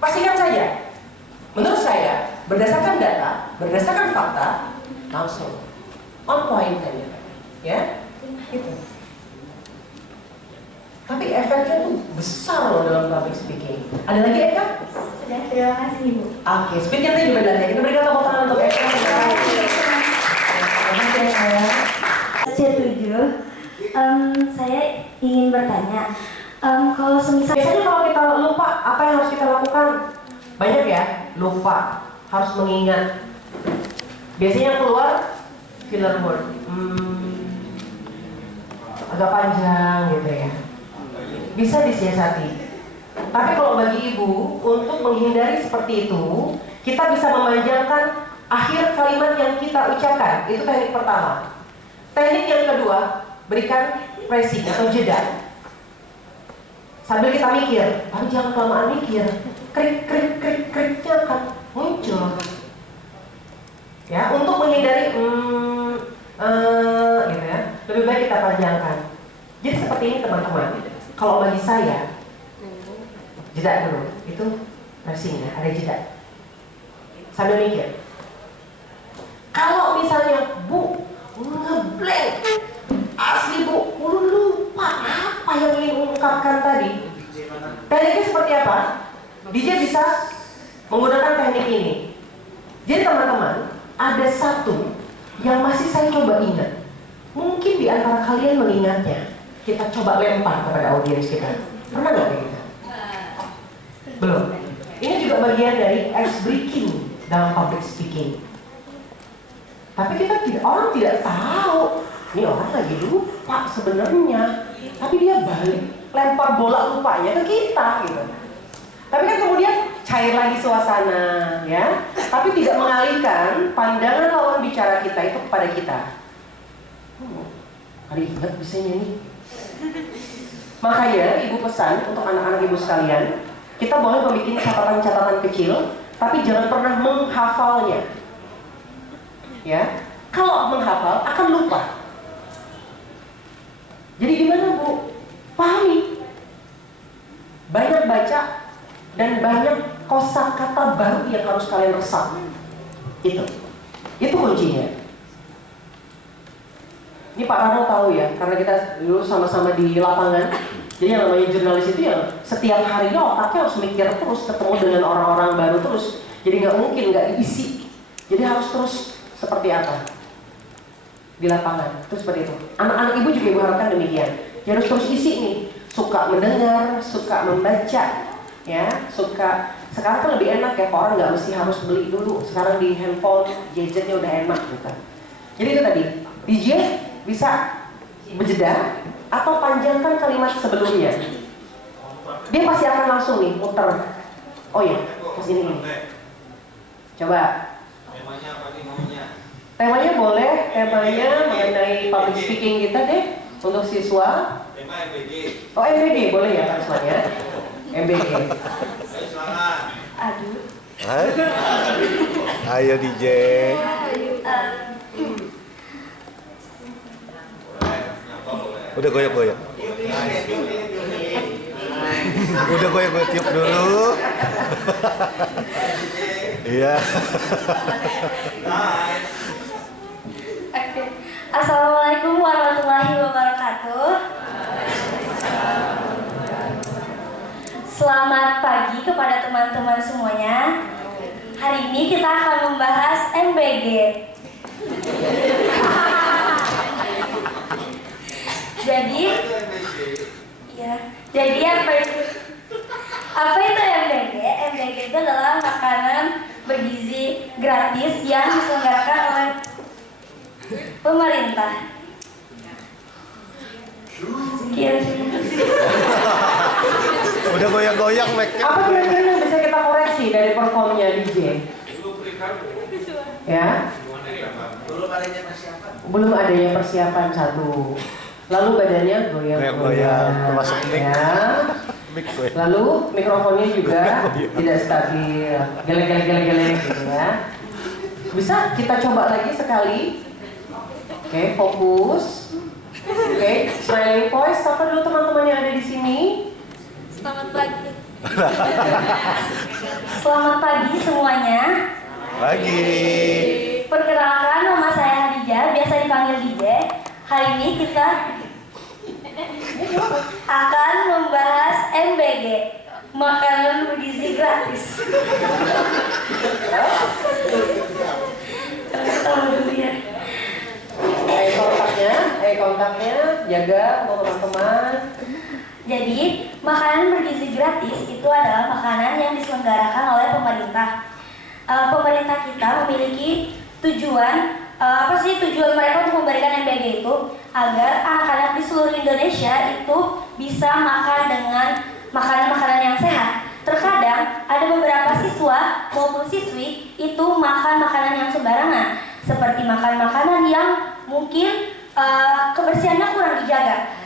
Pastikan saja. Menurut saya, berdasarkan data, berdasarkan fakta, langsung on point aja. Ya? Gitu. Tapi efeknya tuh besar loh dalam public speaking. Ada lagi Eka? Sudah, terima kasih Ibu. Oke, speakernya juga ada. Kita berikan tepuk tangan untuk Eka. Terima kasih Eka. C7, saya ingin bertanya, kalau semisal biasanya kalau kita lupa, apa yang harus kita lakukan? Banyak ya, lupa, harus mengingat. Biasanya yang keluar filler word, agak panjang gitu ya. Bisa disiasati. Tapi kalau bagi ibu, untuk menghindari seperti itu, kita bisa memanjangkan akhir kalimat yang kita ucapkan. Itu teknik pertama. Teknik yang kedua, berikan pressing atau jeda. Sambil kita mikir, tapi jangan kelamaan mikir. Kriknya akan muncul. Ya, untuk menghindari gitu ya, lebih baik kita panjangkan. Jadi seperti ini teman-teman. Kalau bagi saya, jeda dulu. Itu pressingnya, ada jeda. Sambil mikir. Kalau misalnya Bu ngeblank, asli Bu, lupa apa yang ingin ungkapkan tadi. Tekniknya seperti apa? DJ bisa menggunakan teknik ini. Jadi teman-teman, ada satu yang masih saya coba ingat. Mungkin di antara kalian mengingatnya. Kita coba lempar kepada audiens kita. Pernah nggak kayak gitu? Belum. Ini juga bagian dari ice breaking. dalam public speaking. Tapi orang tidak tahu, ini orang lagi lupa sebenarnya, tapi dia balik lempar bola lupanya ke kita gitu. Tapi kan kemudian cair lagi suasana, ya. Tapi tidak mengalihkan pandangan lawan bicara kita itu kepada kita. Kali ingat bisa nyanyi. Makanya ibu pesan untuk anak-anak ibu sekalian, kita boleh membuat catatan-catatan kecil, tapi jangan pernah menghafalnya. Ya, kalau menghafal akan lupa. Jadi gimana Bu? Pahami. Banyak baca dan banyak kosakata baru yang harus kalian resap. Itu kuncinya. Ini Pak Rano tahu ya, karena kita dulu sama-sama di lapangan. Jadi yang namanya jurnalis itu yang setiap harinya otaknya harus mikir terus, ketemu dengan orang-orang baru terus. Jadi nggak mungkin nggak diisi. Jadi harus terus seperti apa di lapangan. Itu seperti itu. Anak-anak ibu juga ibu harapkan demikian. Jadi harus terus isi nih. Suka mendengar, suka membaca, ya, suka. Sekarang kan lebih enak ya, orang nggak mesti harus beli dulu. Sekarang di handphone, gadgetnya udah enak gitu. Jadi itu tadi, DJ bisa berjeda atau panjangkan kalimat sebelumnya. Dia pasti akan langsung nih muter. Oh ya, pas ini. Coba. Temanya apa nih maunya? Temanya boleh, temanya mengenai public speaking kita deh untuk siswa. Tema MBG. Oh MBG boleh ya Pak Isman ya. MBG. Ayo semangat. Aduh. Ayo DJ. Udah goyok-goyok. Udah goyok-goyok tiup dulu. Iya. Oke. Assalamualaikum warahmatullahi wabarakatuh. Selamat pagi kepada teman-teman semuanya. Hari ini kita akan membahas MBG. Jadi apa itu MBG? MBG itu adalah makanan bergizi gratis yang diselenggarakan oleh pemerintah. Sekian. Udah goyang-goyang make-nya. Apa kira-kira yang bisa kita koreksi dari performnya DJ? Ya. Belum adanya persiapan satu. Lalu badannya goyang-goyang, termasuk mic. ya. Lalu mikrofonnya juga tidak stabil, geleng-geleng gitu ya. Bisa kita coba lagi sekali. Oke, fokus. Oke, smiling voice. Sapa dulu teman-teman yang ada di sini. Selamat pagi. Selamat pagi semuanya. Pagi. Perkenalkan, nama saya Hadijah, biasa dipanggil DJ. Hari ini kita akan membahas MBG, makanan bergizi gratis. kontaknya, jaga untuk teman-teman. Jadi, makanan bergizi gratis itu adalah makanan yang diselenggarakan oleh pemerintah. Pemerintah kita memiliki tujuan, apa sih tujuan mereka untuk memberikan MBG itu? Agar anak-anak di seluruh Indonesia itu bisa makan dengan makanan-makanan yang sehat. Terkadang ada beberapa siswa maupun siswi itu makan makanan yang sembarangan, seperti makan makanan yang mungkin kebersihannya kurang dijaga.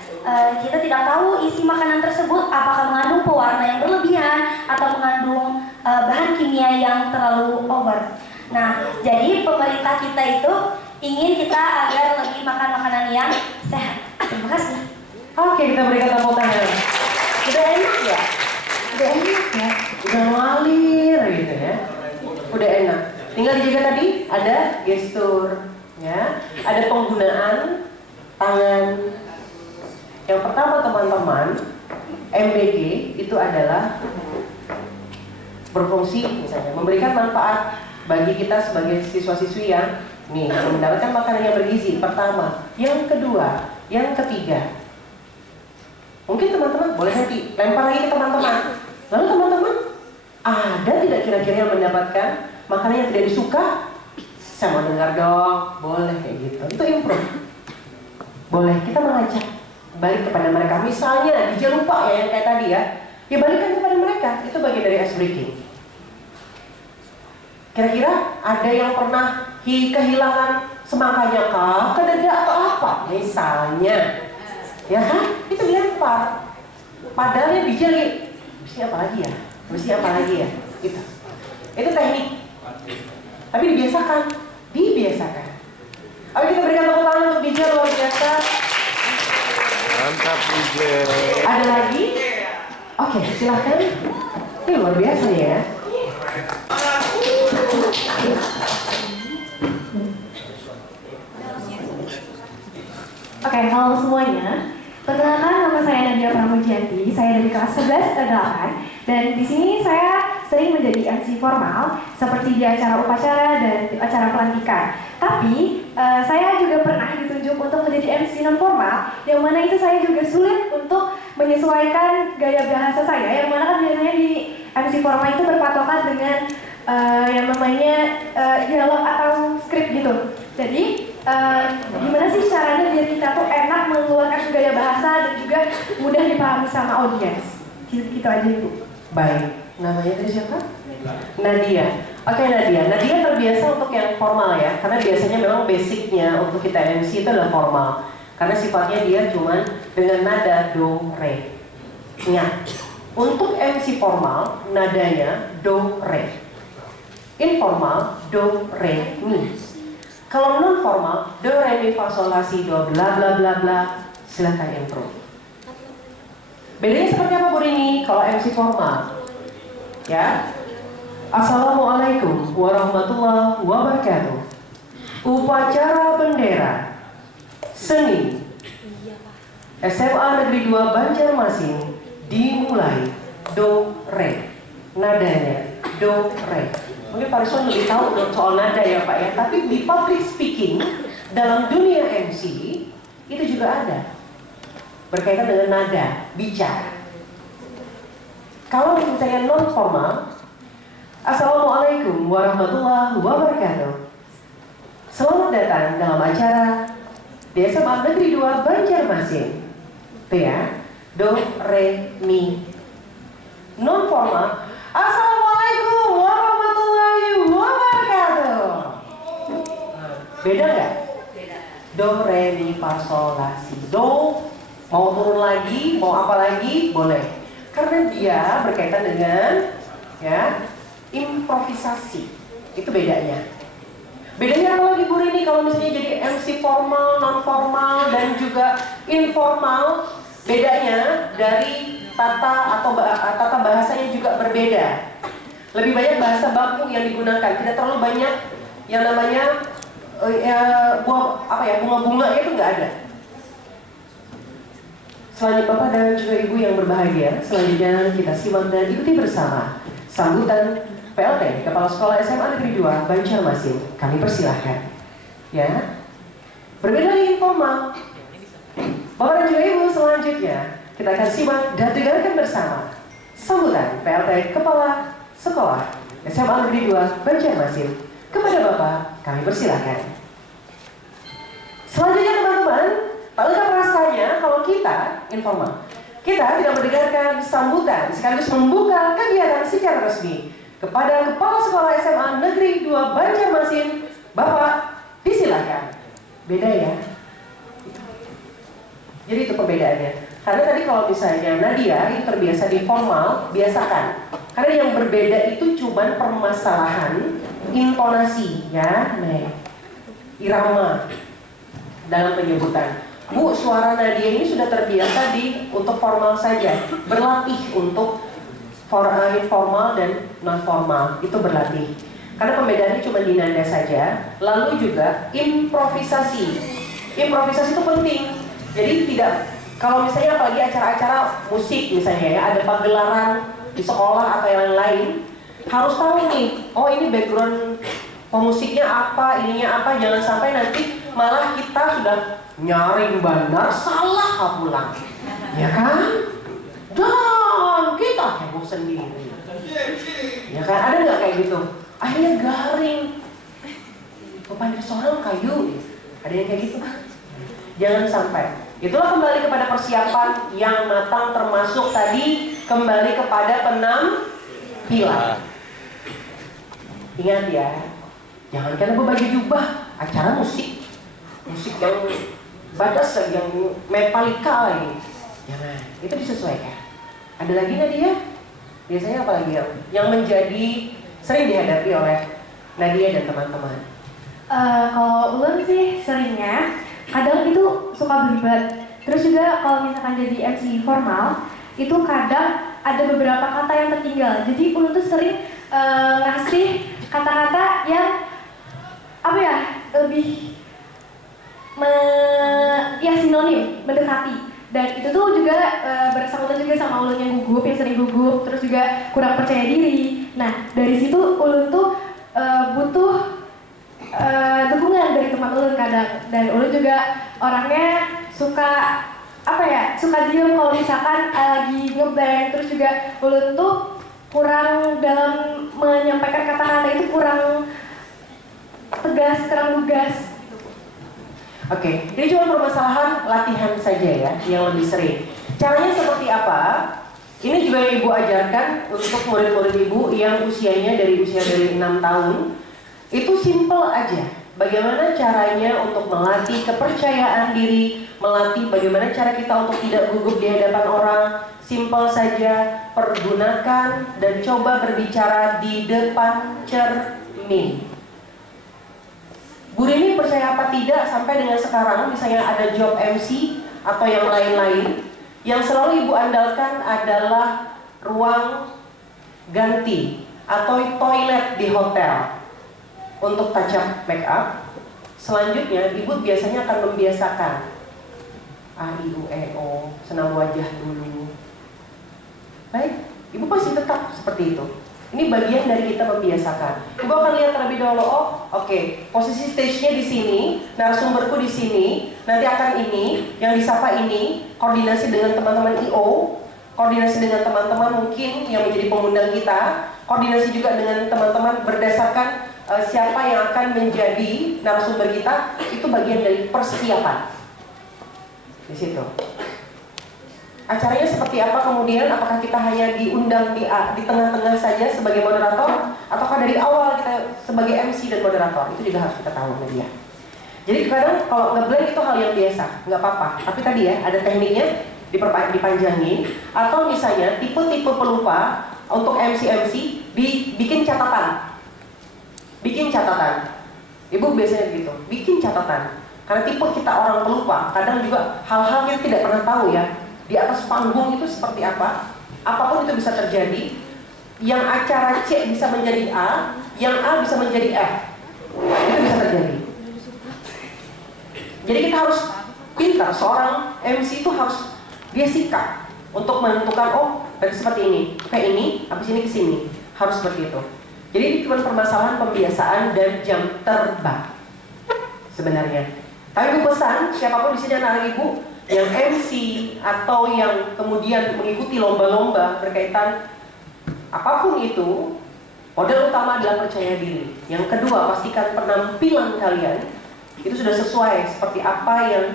Kita tidak tahu isi makanan tersebut apakah mengandung pewarna yang berlebihan atau mengandung bahan kimia yang terlalu over. Nah, jadi pemerintah kita itu ingin kita agar lebih makan makanan yang sehat. Terima kasih. Oke, kita berikan tepuk tangan. Udah enak ya? Udah enak ya? Udah ngalir gitu ya? Udah enak. Tinggal dijaga tadi, ada gestur, ya, ada penggunaan tangan. Yang pertama teman-teman, MBG itu adalah berfungsi misalnya memberikan manfaat bagi kita sebagai siswa-siswi yang mendapatkan makanan yang bergizi. Pertama, yang kedua, yang ketiga. Mungkin teman-teman boleh lempar lagi ke teman-teman. Lalu teman-teman ada tidak kira-kira yang mendapatkan Makanan yang tidak disuka, saya mau dengar dong, boleh kayak gitu. Itu improve. Boleh, kita mengajak balik kepada mereka. Misalnya, dia lupa ya yang kayak tadi ya. Ya balikan kepada mereka, itu bagian dari ice breaking. Kira-kira ada yang pernah kehilangan semangkanya kah? Kededa atau apa? Misalnya. Ya kan? Itu dilempar. Padahal yang biji lagi, mesti apa lagi ya? Mesti apa lagi ya? Gitu. Itu teknik. Tapi dibiasakan. Dibiasakan. Ayo kita berikan tepuk tangan untuk DJ luar biasa. Mantap DJ. Ada lagi? Oke, silahkan. Ini luar biasa ya. Oke, halo semuanya. Perkenalkan, nama saya Nadia Pramujianti. Saya dari kelas 11 8 dan di sini saya sering menjadi MC formal seperti di acara upacara dan acara pelantikan. Tapi saya juga pernah ditunjuk untuk menjadi MC non formal, yang mana itu saya juga sulit untuk menyesuaikan gaya bahasa saya, yang mana kan biasanya di MC formal itu berpatokan dengan yang namanya dialog atau skrip gitu. Jadi gimana sih caranya biar kita tuh enak mengeluarkan gaya bahasa dan juga mudah dipahami sama audiens? Gitu aja Ibu. Baik, namanya tadi siapa? Nadia. Oke Nadia, Nadia terbiasa untuk yang formal ya, karena biasanya memang basicnya untuk kita MC itu adalah formal, karena sifatnya dia cuman dengan nada do re. Ingat, untuk MC formal nadanya do re, informal do re mi. Kalau non formal do re mi fa sol la si do bla bla bla bla, silahkan improve. Bedanya seperti apa Bu Rini kalau MC formal? Ya. Assalamualaikum warahmatullahi wabarakatuh. Upacara bendera seni SMA Negeri 2 Banjarmasin dimulai do re. Nadanya do re. Mungkin Pak Rizwan lebih tahu soal nada ya Pak ya. Tapi di public speaking dalam dunia MC itu juga ada berkaitan dengan nada bicara. Kalau misalnya non formal, Assalamualaikum warahmatullahi wabarakatuh. Selamat datang dalam acara di SMA Negeri 2 Banjarmasin. Itu ya, do re mi. Non formal, Assalamualaikum warahmatullahi wabarakatuh. Beda nggak? Do re mi fa sol la si do. Mau turun lagi, mau apa lagi, boleh. Karena dia berkaitan dengan ya improvisasi. Itu bedanya. Bedanya apa lagi Bu Rini kalau misalnya jadi MC formal, non formal dan juga informal? Bedanya dari tata atau tata bahasanya juga berbeda. Lebih banyak bahasa baku yang digunakan, tidak terlalu banyak yang namanya bunga-bunga itu nggak ada. Selanjutnya Bapak dan juga Ibu yang berbahagia, selanjutnya kita simak dan ikuti bersama sambutan PLT Kepala Sekolah SMA Negeri 2 Banjarmasin. Kami persilahkan. Ya. Berbeda lagi informal. Bapak dan juga Ibu, selanjutnya kita akan simak dan dengarkan bersama sambutan PLT Kepala Sekolah SMA Negeri 2 Banjarmasin. Kepada Bapak, kami persilahkan. Selanjutnya teman-teman, tak lengkap rasanya kalau kita informal. Kita tidak mendengarkan sambutan sekaligus membuka kegiatan secara resmi kepada Kepala Sekolah SMA Negeri 2 Banjarmasin. Bapak, disilakan. Beda ya. Jadi itu perbedaannya. Karena tadi kalau misalnya Nadia itu terbiasa di formal, biasakan. Karena yang berbeda itu cuma permasalahan intonasi ya, irama dalam penyebutan. Bu, suara Nadia ini sudah terbiasa untuk formal saja, berlatih untuk informal dan non formal itu berlatih. Karena pembedaannya cuma di nada saja. Lalu juga improvisasi. Improvisasi itu penting. Jadi tidak, kalau misalnya apalagi acara-acara musik misalnya ya, ada pagelaran di sekolah atau yang lain, harus tahu nih, oh ini background pemusiknya apa, ininya apa, jangan sampai nanti malah kita sudah nyaring benar salah pulang, ya kan? Dan kita heboh sendiri, ya kan? Ada nggak kayak gitu? akhirnya garing. Pempanjat seorang kayu, ada yang kayak gitu. Jangan sampai. Itulah kembali kepada persiapan yang matang, termasuk tadi kembali kepada penampilan. Ingat ya, jangan karena berbaju jubah acara musik yang badas lagi, yang Metallica lagi. Jangan, itu disesuaikan. Ada lagi Nadia? Biasanya apa lagi yang menjadi sering dihadapi oleh Nadia dan teman-teman? Kalau ulun sih seringnya kadang itu suka belibet. Terus juga kalau misalkan jadi MC formal itu kadang ada beberapa kata yang tertinggal. Jadi ulun tuh sering ngasih kata-kata yang apa ya, lebih ya sinonim, mendekati. Dan itu tuh juga bersangkutan juga sama ulun yang gugup, yang sering gugup, terus juga kurang percaya diri. Nah dari situ ulun tuh butuh dukungan dari teman ulun kadang. Dan ulun juga orangnya suka apa ya, suka diem kalau misalkan lagi ngeband. Terus juga ulun tuh kurang dalam menyampaikan kata-kata itu, kurang tegas, kurang lugas. Oke, ini cuma permasalahan latihan saja ya, yang lebih sering. Caranya seperti apa? Ini juga yang Ibu ajarkan untuk murid-murid Ibu yang usianya dari 6 tahun. Itu simple aja. Bagaimana caranya untuk melatih kepercayaan diri, melatih bagaimana cara kita untuk tidak gugup di hadapan orang. Simple saja, pergunakan dan coba berbicara di depan cermin. Bu Rini percaya apa tidak sampai dengan sekarang misalnya ada job MC atau yang lain-lain, yang selalu Ibu andalkan adalah ruang ganti atau toilet di hotel untuk touch up make up. Selanjutnya Ibu biasanya akan membiasakan A, I, U, E, O, senam wajah dulu. Baik, Ibu pasti tetap seperti itu. Ini bagian dari kita membiasakan. Ibu akan lihat terlebih dahulu, oke, posisi stage-nya di sini, narasumberku di sini, nanti akan ini, yang disapa ini, koordinasi dengan teman-teman IO, koordinasi dengan teman-teman mungkin yang menjadi pengundang kita, koordinasi juga dengan teman-teman berdasarkan siapa yang akan menjadi narasumber kita. Itu bagian dari persiapan. Di situ. Acaranya seperti apa kemudian? Apakah kita hanya diundang di tengah-tengah saja sebagai moderator, ataukah dari awal kita sebagai MC dan moderator? Itu juga harus kita tahu Nadia. Jadi kadang kalau nge-blend itu hal yang biasa, nggak apa-apa. Tapi tadi ya ada tekniknya, dipanjangin. Atau misalnya tipe-tipe pelupa untuk MC dibikin catatan. Bikin catatan. Ibu biasanya gitu, bikin catatan. Karena tipe kita orang pelupa, kadang juga hal-hal yang tidak pernah tahu ya. Di atas panggung itu seperti apa, apapun itu bisa terjadi. Yang acara C bisa menjadi A, yang A bisa menjadi F. Itu bisa terjadi. Jadi kita harus pintar, seorang MC itu harus dia sikap untuk menentukan, berarti seperti ini, kayak ini, habis ini ke sini. Harus seperti itu. Jadi ini cuma permasalahan pembiasaan dan jam terbang sebenarnya. Tapi Ibu pesan, siapapun di sini anak Ibu yang MC atau yang kemudian mengikuti lomba-lomba berkaitan apapun itu, modal utama adalah percaya diri. Yang kedua, pastikan penampilan kalian itu sudah sesuai seperti apa yang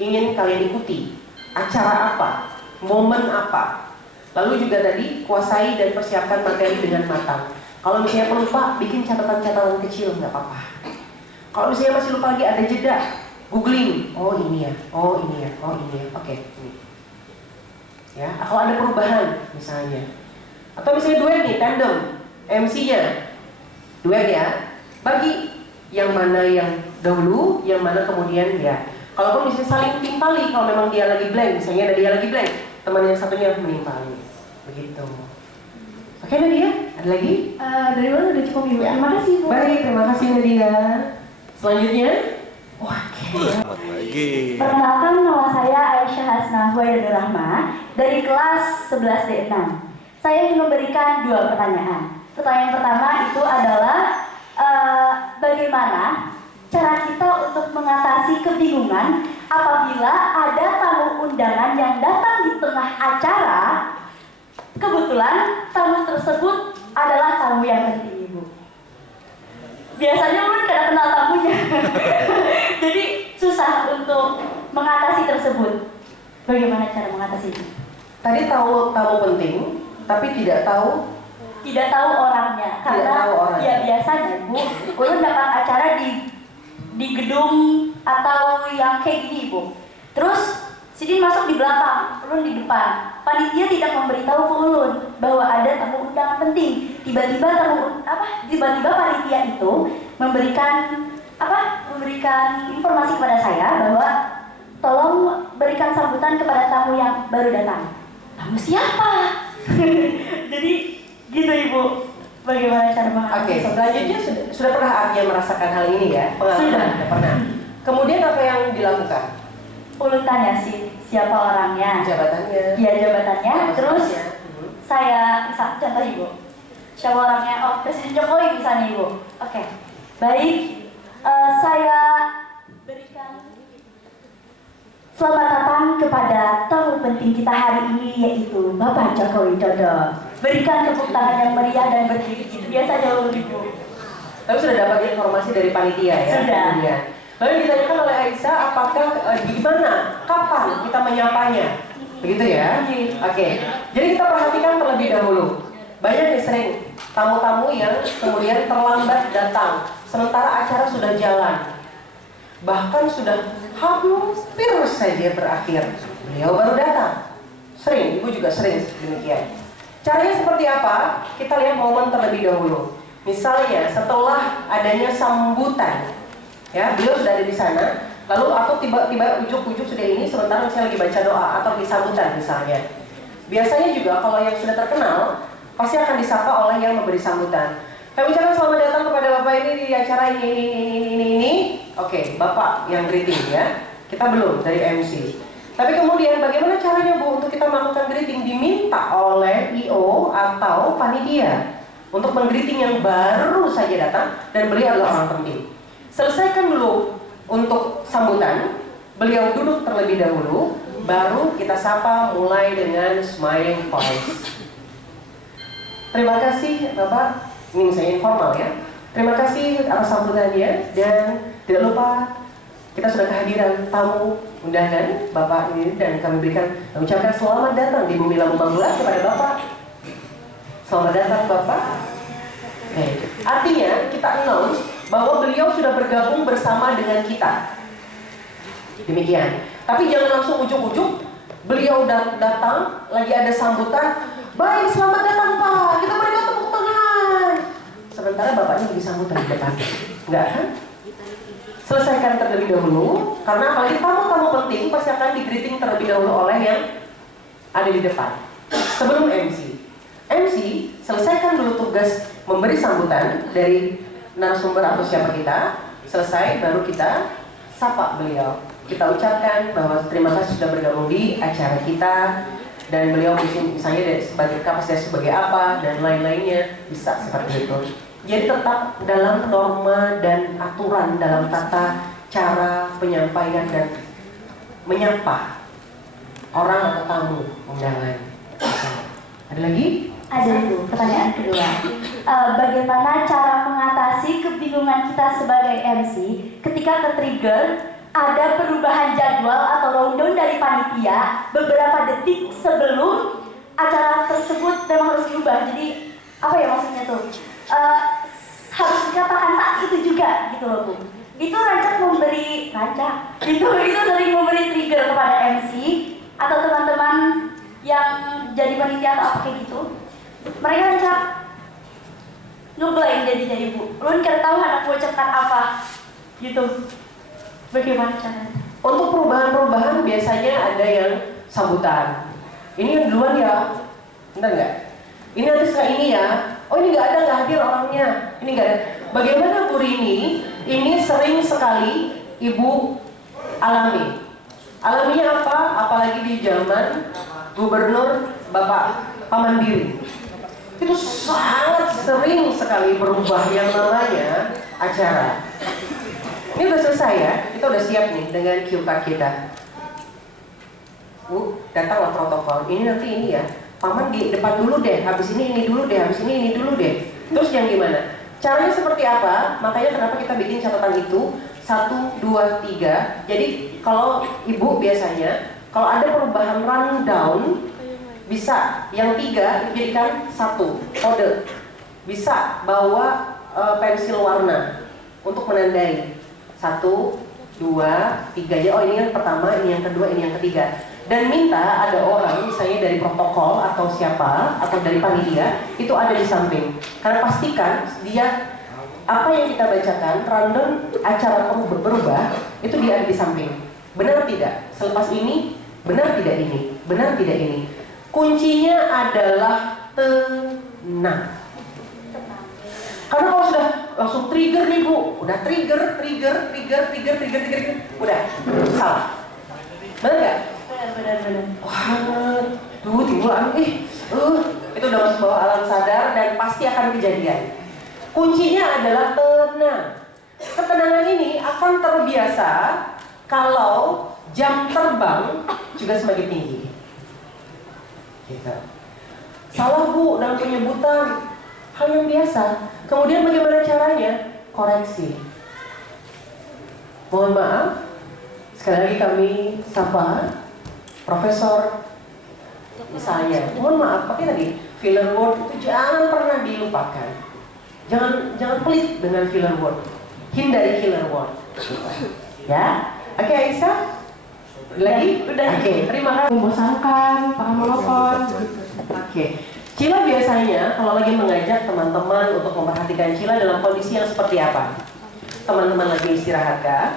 ingin kalian ikuti. Acara apa, momen apa. Lalu juga tadi kuasai dan persiapkan materi dengan matang. Kalau misalnya pelupa, bikin catatan-catatan kecil nggak apa-apa. Kalau misalnya masih lupa lagi, ada jeda. Googling, ini ya, ini ya, oke, ini. Ya, kalau ada perubahan misalnya, atau misalnya duet nih, tandem, MC-nya, duet ya, bagi yang mana yang dahulu, yang mana kemudian ya. Kalaupun misalnya saling timpali, kalau memang dia lagi blank, misalnya ada dia lagi blank, teman yang satunya menimpali, begitu. Oke Nadia, ada lagi? Dari mana udah cukup Ibu. Ya. Terima kasih Bu. Baik, terima kasih Nadia. Selanjutnya. Selamat pagi. Perkenalkan, nama saya Aisyah Hasnah Huwaidatul Rahma dari kelas 11 D6. Saya ingin memberikan 2 pertanyaan. Pertanyaan pertama itu adalah bagaimana cara kita untuk mengatasi kebingungan apabila ada tamu undangan yang datang di tengah acara, kebetulan tamu tersebut adalah tamu yang penting Ibu. biasanya Ulun kada kenal tamunya. Jadi susah untuk mengatasi tersebut. Bagaimana cara mengatasinya? Tadi tahu tamu penting, tapi tidak tahu orangnya. Karena ya biasanya Bu, Ulun dapat acara di gedung atau yang kayak gini Bu. Terus Sidin masuk di belakang, Ulun di depan. Panitia tidak memberitahu ke Ulun bahwa ada tamu undangan penting. Tiba-tiba panitia itu memberikan informasi kepada saya bahwa tolong berikan sambutan kepada tamu yang baru datang. Tamu siapa? Jadi gitu Ibu. Bagaimana cara mengatasi? Oke, selanjutnya sudah pernah Ardia merasakan hal ini ya? Pengalaman sudah pernah. Kemudian apa yang dilakukan? Ulun tanya sih siapa orangnya, jabatannya. Iya jabatannya. Terus saya misal contoh Ibu, siapa orangnya? Oh Presiden Jokowi misalnya Ibu. Oke, baik. Saya berikan selamat datang kepada tamu penting kita hari ini yaitu Bapak Joko Widodo. Berikan tepuk tangan yang meriah dan berdiri. Biasa jauh Ibu. Tapi sudah dapat informasi dari panitia ya? Sudah. Ya. Lalu ditanyakan oleh Aisyah apakah di mana, kapan kita menyapanya, begitu ya? Oke. Jadi kita perhatikan terlebih dahulu. Banyak nih sering tamu-tamu yang kemudian terlambat datang, sementara acara sudah jalan, bahkan sudah hampir saja berakhir. Beliau baru datang. Sering, Ibu juga sering demikian. Caranya seperti apa? Kita lihat momen terlebih dahulu. Misalnya setelah adanya sambutan, ya beliau sudah ada di sana, lalu atau tiba-tiba ujuk-ujuk sudah ini sementara saya lagi baca doa atau di sambutan misalnya. Biasanya juga kalau yang sudah terkenal pasti akan disapa oleh yang memberi sambutan. Kami ucapkan selamat datang kepada Bapak ini di acara ini. Oke, Bapak yang greeting ya. Kita belum dari MC. Tapi kemudian bagaimana caranya Bu untuk kita melakukan greeting? Diminta oleh IO atau panitia untuk menggreeting yang baru saja datang dan beliau adalah orang penting. Selesaikan dulu untuk sambutan, beliau duduk terlebih dahulu, baru kita sapa mulai dengan smiling voice. Terima kasih Bapak, ini misalnya informal ya. Terima kasih atas sambutannya dan tidak lupa kita sudah kehadiran tamu undangan Bapak ini dan kami ucapkan selamat datang di Bumi Lampung Magelang kepada Bapak. Selamat datang Bapak. Artinya kita announce bahwa beliau sudah bergabung bersama dengan kita. Demikian. Tapi jangan langsung ujuk-ujuk. Beliau datang, lagi ada sambutan. Baik, selamat datang Pak. Kita berikan tepuk tangan. Sementara bapaknya lagi sambutan di depan. Enggak kan? Selesaikan terlebih dahulu. Karena apalagi tamu-tamu penting pasti akan di-greeting terlebih dahulu oleh yang ada di depan. Sebelum MC, selesaikan dulu tugas memberi sambutan dari narasumber atau siapa kita. Selesai, baru kita sapa beliau. Kita ucapkan bahwa terima kasih sudah bergabung di acara kita. Dan beliau misalnya dari sebagai kapasitas sebagai apa dan lain-lainnya, bisa seperti itu. Jadi tetap dalam norma dan aturan dalam tata cara penyampaian dan menyapa orang atau tamu undangan. Ada lagi? Ada Bu, pertanyaan kedua. Bagaimana cara mengatasi kebingungan kita sebagai MC ketika ke-trigger ada perubahan jadwal atau rundown dari panitia beberapa detik sebelum acara tersebut memang harus diubah. Jadi apa ya maksudnya tuh? Harus dikatakan saat itu juga gitu loh Bu. Itu itu sering memberi trigger kepada MC atau teman-teman yang jadi panitia atau apa kayak gitu. Mereka rancak ngeblank jadi Bu. Lu nggak tahu anak gue ucapkan apa gitu. Bagaimana caranya? Untuk perubahan-perubahan biasanya ada yang sambutan. Ini yang duluan ya, bentar nggak? Ini nanti setelah ini ya. Oh ini nggak hadir orangnya. Ini nggak ada. Bagaimana Bu Rini? Ini sering sekali Ibu alami. Alaminya apa? Apalagi di zaman Gubernur Bapak Pamandiri. Itu sangat sering sekali berubah yang namanya acara. Ini udah selesai ya, kita udah siap nih dengan cue card kita. Bu, datanglah protokol. Ini nanti ini ya, paman di depan dulu deh, habis ini dulu deh, habis ini dulu deh. Terus yang gimana? Caranya seperti apa? Makanya kenapa kita bikin catatan itu 1, 2, 3. Jadi kalau ibu biasanya kalau ada perubahan rundown bisa yang 3 dijadikan 1 kode. Bisa bawa pensil warna untuk menandai 1, 2, 3. Ya, oh ini yang pertama, ini yang kedua, ini yang ketiga. Dan minta ada orang misalnya dari protokol atau siapa atau dari panitia itu ada di samping. Karena pastikan dia apa yang kita bacakan random acara berubah itu dia ada di samping. Benar tidak? Selepas ini benar tidak ini? Benar tidak ini? Kuncinya adalah tenang. Karena kalau sudah langsung trigger nih Bu, udah trigger, udah salah. Benar nggak? Benar. Wah, timbul itu udah masuk bawah alam sadar dan pasti akan kejadian. Kuncinya adalah tenang. Ketenangan ini akan terbiasa kalau jam terbang juga semakin tinggi. Gitu. Salah Bu dalam penyebutan, hal yang biasa. Kemudian bagaimana caranya? Koreksi. Mohon maaf, sekali lagi kami sapa Profesor misalnya, mohon maaf, pakai tadi filler word itu jangan pernah dilupakan. Jangan pelit dengan filler word. Hindari filler word. Ya, oke Aisyah. Lagi? Udah. Oke, terima kasih. Membosankan, paham melopon. Oke. Cila biasanya kalau lagi mengajak teman-teman untuk memperhatikan Cila dalam kondisi yang seperti apa? Teman-teman lagi istirahat kah?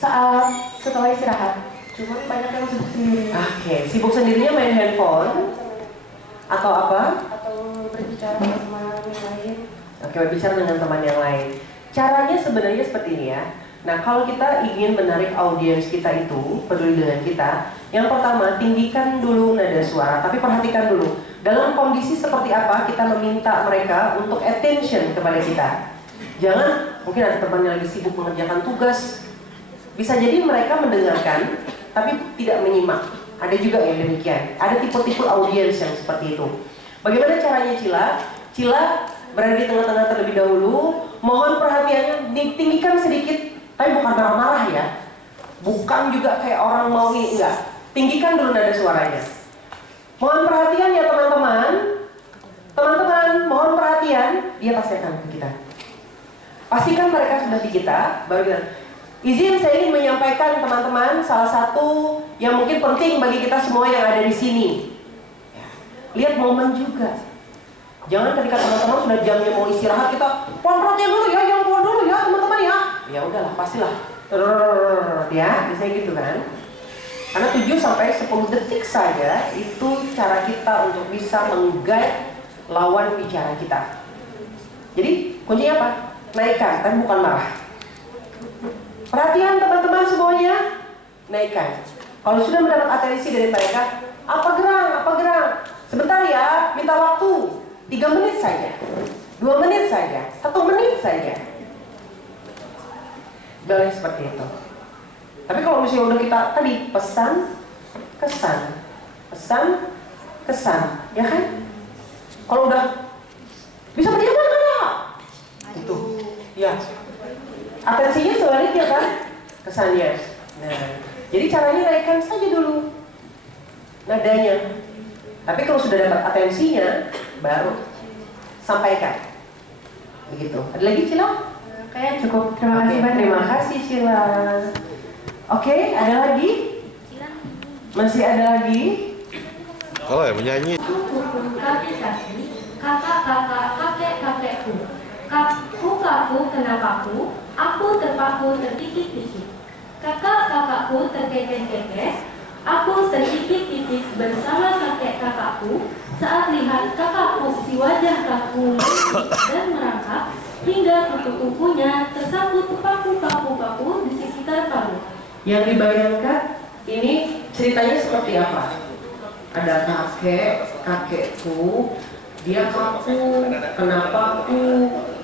Saat setelah istirahat. Cuma banyak yang sibuk sendiri. Oke, sibuk sendirinya main handphone atau apa? Atau berbicara dengan teman yang lain. Oke, berbicara dengan teman yang lain. Caranya sebenarnya seperti ini ya. Nah, kalau kita ingin menarik audiens kita itu peduli dengan kita, yang pertama tinggikan dulu nada suara, tapi perhatikan dulu dalam kondisi seperti apa kita meminta mereka untuk attention kepada kita. Jangan, mungkin ada teman yang lagi sibuk mengerjakan tugas, bisa jadi mereka mendengarkan tapi tidak menyimak. Ada juga yang demikian. Ada tipe-tipe audiens yang seperti itu. Bagaimana caranya Cila? Cila berada di tengah-tengah terlebih dahulu. Mohon perhatiannya ditinggikan sedikit, tapi bukan marah-marah ya. Bukan juga kayak orang mau ini, enggak. Tinggikan dulu nada suaranya. Mohon perhatian ya teman-teman. Teman-teman, mohon perhatian. Dia pasti akan ke kita. Pastikan mereka sudah di kita, baru kita. Izin saya ingin menyampaikan teman-teman salah satu yang mungkin penting bagi kita semua yang ada di sini. Lihat momen juga. Jangan ketika teman-teman sudah jamnya mau istirahat kita, pohon perhatian dulu ya, yang pohon dulu ya teman-teman ya. Ya udahlah, pastilah. Ya, bisa gitu kan. Karena 7 sampai 10 detik saja itu cara kita untuk bisa meng-guide lawan bicara kita. Jadi kuncinya apa? Naikkan, tapi bukan marah. Perhatian teman-teman semuanya, naikkan. Kalau sudah mendapat atensi dari mereka, apa gerang? Sebentar ya, minta waktu 3 menit saja, 2 menit saja, 1 menit saja. Boleh seperti itu. Tapi kalau misalnya udah kita tadi pesan, kesan, ya kan? Kalau udah bisa berdiam kan? Itu, ya. Atensinya sebaliknya kan? Kesannya. Nah, jadi caranya naikkan saja dulu nadanya. Tapi kalau sudah dapat atensinya, baru sampaikan. Begitu. Ada lagi Cila? Kayak cukup. Terima kasih banyak. Terima kasih Cila. Oke, ada lagi? Masih ada lagi? Kalau yang menyanyi. Kakak-kakak, kakek-kakekku. Kaku-kaku kena paku, aku terpaku terkikik-kikik. Kakak-kakakku terkekeh-kekeh, aku terkikik-kikik bersama kakek-kakakku saat lihat kakakku si wajah kaku dan merangkak hingga kuku-kukunya tersangkut paku-paku-paku di sekitar palu. Yang dibayangkan ini ceritanya seperti apa? Ada kakekku, dia kaku, kenapa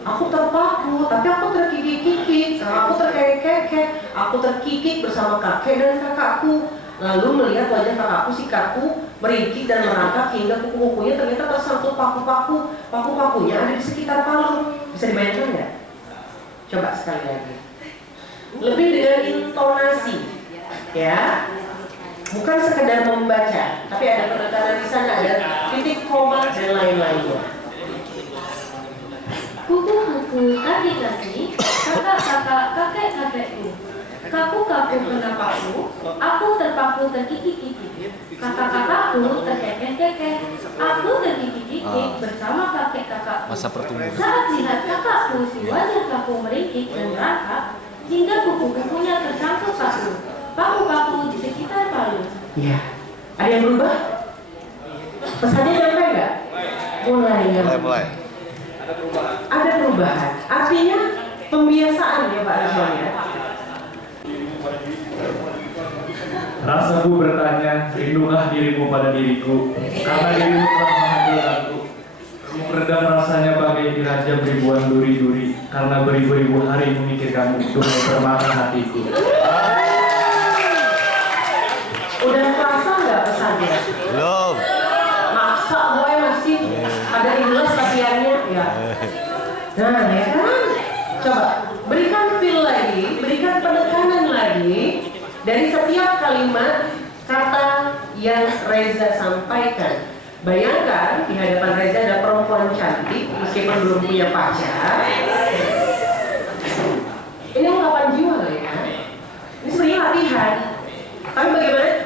aku terpaku, tapi aku terkikik-kikik, aku terkekeh-kekeh, aku terkikik bersama kakek dan kakakku. Lalu melihat wajah kakakku si kaku meringkik dan merangkak hingga kuku-kukunya ternyata tersangkut paku-pakunya ada di sekitar palu. Bisa dibayangkan nggak? Coba sekali lagi. Lebih dengan intonasi, ya, bukan sekedar membaca, tapi ada penekanan di sana, ada titik koma dan lain-lainnya. Kuku-kuku, kaki-kaki, kakak-kakak, kakek-kakekku. Kaku-kaku kenapaku, aku terpaku terkikik-kikik. Kakak-kakakku terkekeh-kekeh, aku terkikik-kikik bersama kakek-kakakku. Masa pertumbuhan. Saat lihat kakakku, si wajah kaku meringkik dan merangkak, hingga kuku-kukunya tersangkut paku. Paku-paku di sekitar palu. Iya. Ada yang berubah? Pesannya nyampe nggak? Mulai. Ada perubahan. Artinya pembiasaan ya Pak Rizwan ya. Rasaku bertanya, rindukah dirimu pada diriku, karena dirimu telah menghancurkanku. Meredam rasanya bagai dirajam ribuan duri-duri, karena beribu-ribu hari memikirkanmu, duhai permata hatiku. Udah terasa nggak pesannya? Belum. Maksa gue masih ada ikhlas latihannya ya. Nah ya kan? Coba berikan feel lagi, berikan penekanan lagi dari setiap kalimat kata yang Reza sampaikan. Bayangkan di hadapan Reza ada perempuan cantik meskipun belum punya pacar. Ini ungkapan jiwa ya. Ini sebenarnya latihan. Tapi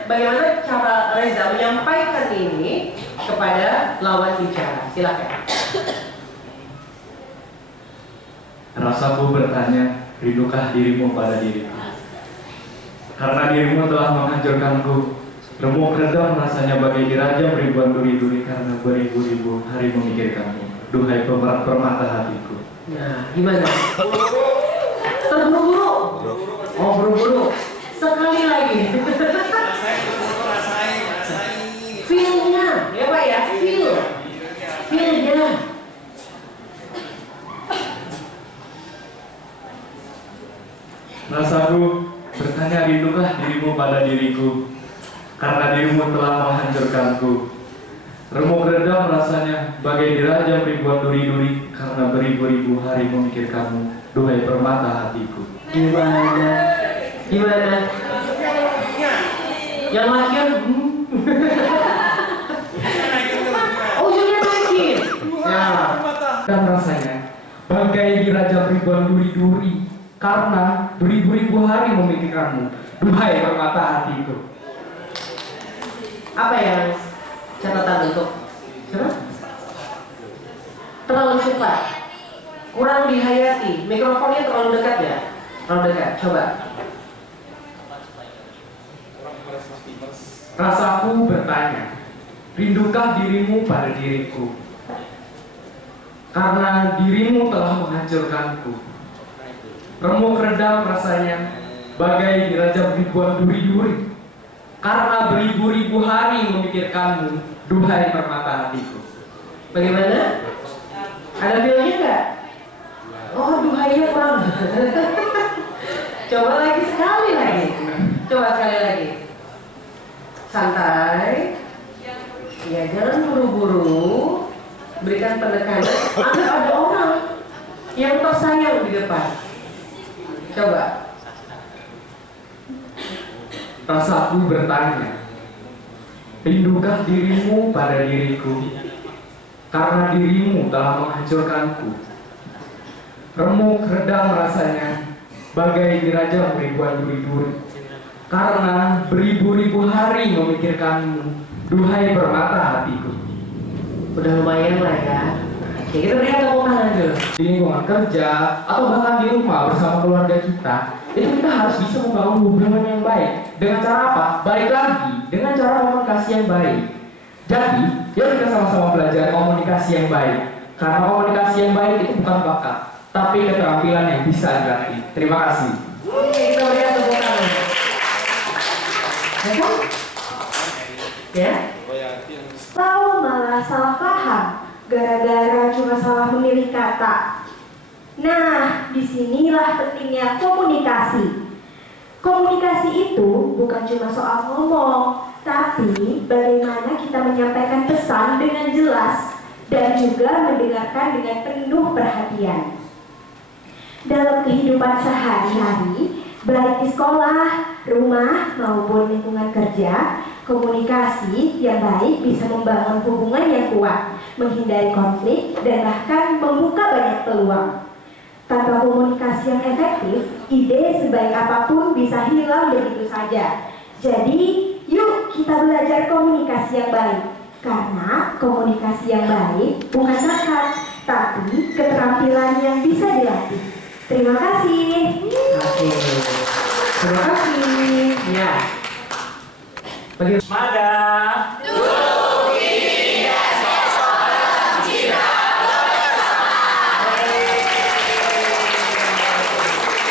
bagaimana cara Reza menyampaikan ini kepada lawan bicara? Silakan. Rasaku bertanya, rindukah dirimu pada diriku, karena dirimu telah menghancurkanku. Remuk redam rasanya bagai dirajam ribuan duri-duri, karena beribu-ribu hari memikirkanmu, duhai permata hatiku. Nah, gimana? Terburu-buru? Oh, buru-buru. Sekali lagi. Feel-nya, ya Pak ya, feel-nya. Rasaku bertanya, rindukah dirimu pada diriku, karena dirimu telah menghancurkanku. Remuk redam rasanya bagai dirajam ribuan duri-duri, karena beribu-ribu hari memikirkanmu, duhai permata hatiku. Gimana? Yang lakian ujungnya naikin. Nah, dan rasanya bagai dirajam ribuan duri-duri, karena beribu-ribu hari memikirkanmu, duhai permata hatiku. apa yang catatan untuk terlalu cepat, kurang dihayati, mikrofonnya terlalu dekat ya, terlalu dekat. Coba. Rasaku bertanya, rindukah dirimu pada diriku, karena dirimu telah menghancurkanku. Remuk redam rasanya bagai dirajam ribuan duri-duri, karena beribu-ribu hari memikirkanmu, duhai permata hatiku. Bagaimana? Ada feelnya nggak? Oh, duhainya kurang. Coba lagi sekali lagi. Coba sekali lagi. Santai. Ya, jangan buru-buru. Berikan penekanan. Anggap ada orang yang tersayang di depan. Coba. Rasaku bertanya, rindukah dirimu pada diriku, karena dirimu telah menghancurkanku. Remuk redam rasanya bagai dirajam ribuan duri-duri, karena beribu-ribu hari memikirkanmu, duhai permata hatiku. Udah lumayan lah ya. Oke, kita berikan tepuk tangan dulu. Di lingkungan kerja atau bahkan di rumah bersama keluarga kita, itu kita harus bisa membangun hubungan yang baik. Dengan cara apa? Balik lagi, dengan cara komunikasi yang baik. Jadi, yuk kita sama-sama belajar komunikasi yang baik. Karena komunikasi yang baik itu bukan bakat, tapi keterampilan yang bisa dilatih. Terima kasih. Oke, kita berikan tepuk tangan. Ya? Tahu malah salah paham gara-gara cuma salah memilih kata. Nah, disinilah pentingnya komunikasi. Komunikasi itu bukan cuma soal ngomong, Tapi bagaimana kita menyampaikan pesan dengan jelas dan juga mendengarkan dengan penuh perhatian. Dalam kehidupan sehari-hari, baik di sekolah, rumah, maupun lingkungan kerja, komunikasi yang baik bisa membangun hubungan yang kuat, menghindari konflik, dan bahkan membuka banyak peluang. Tanpa komunikasi yang efektif, ide sebaik apapun bisa hilang begitu saja. Jadi, yuk kita belajar komunikasi yang baik. Karena komunikasi yang baik bukan bakat, tapi keterampilan yang bisa dilatih. Terima kasih. Oke. Terima kasih. Ya. Mada.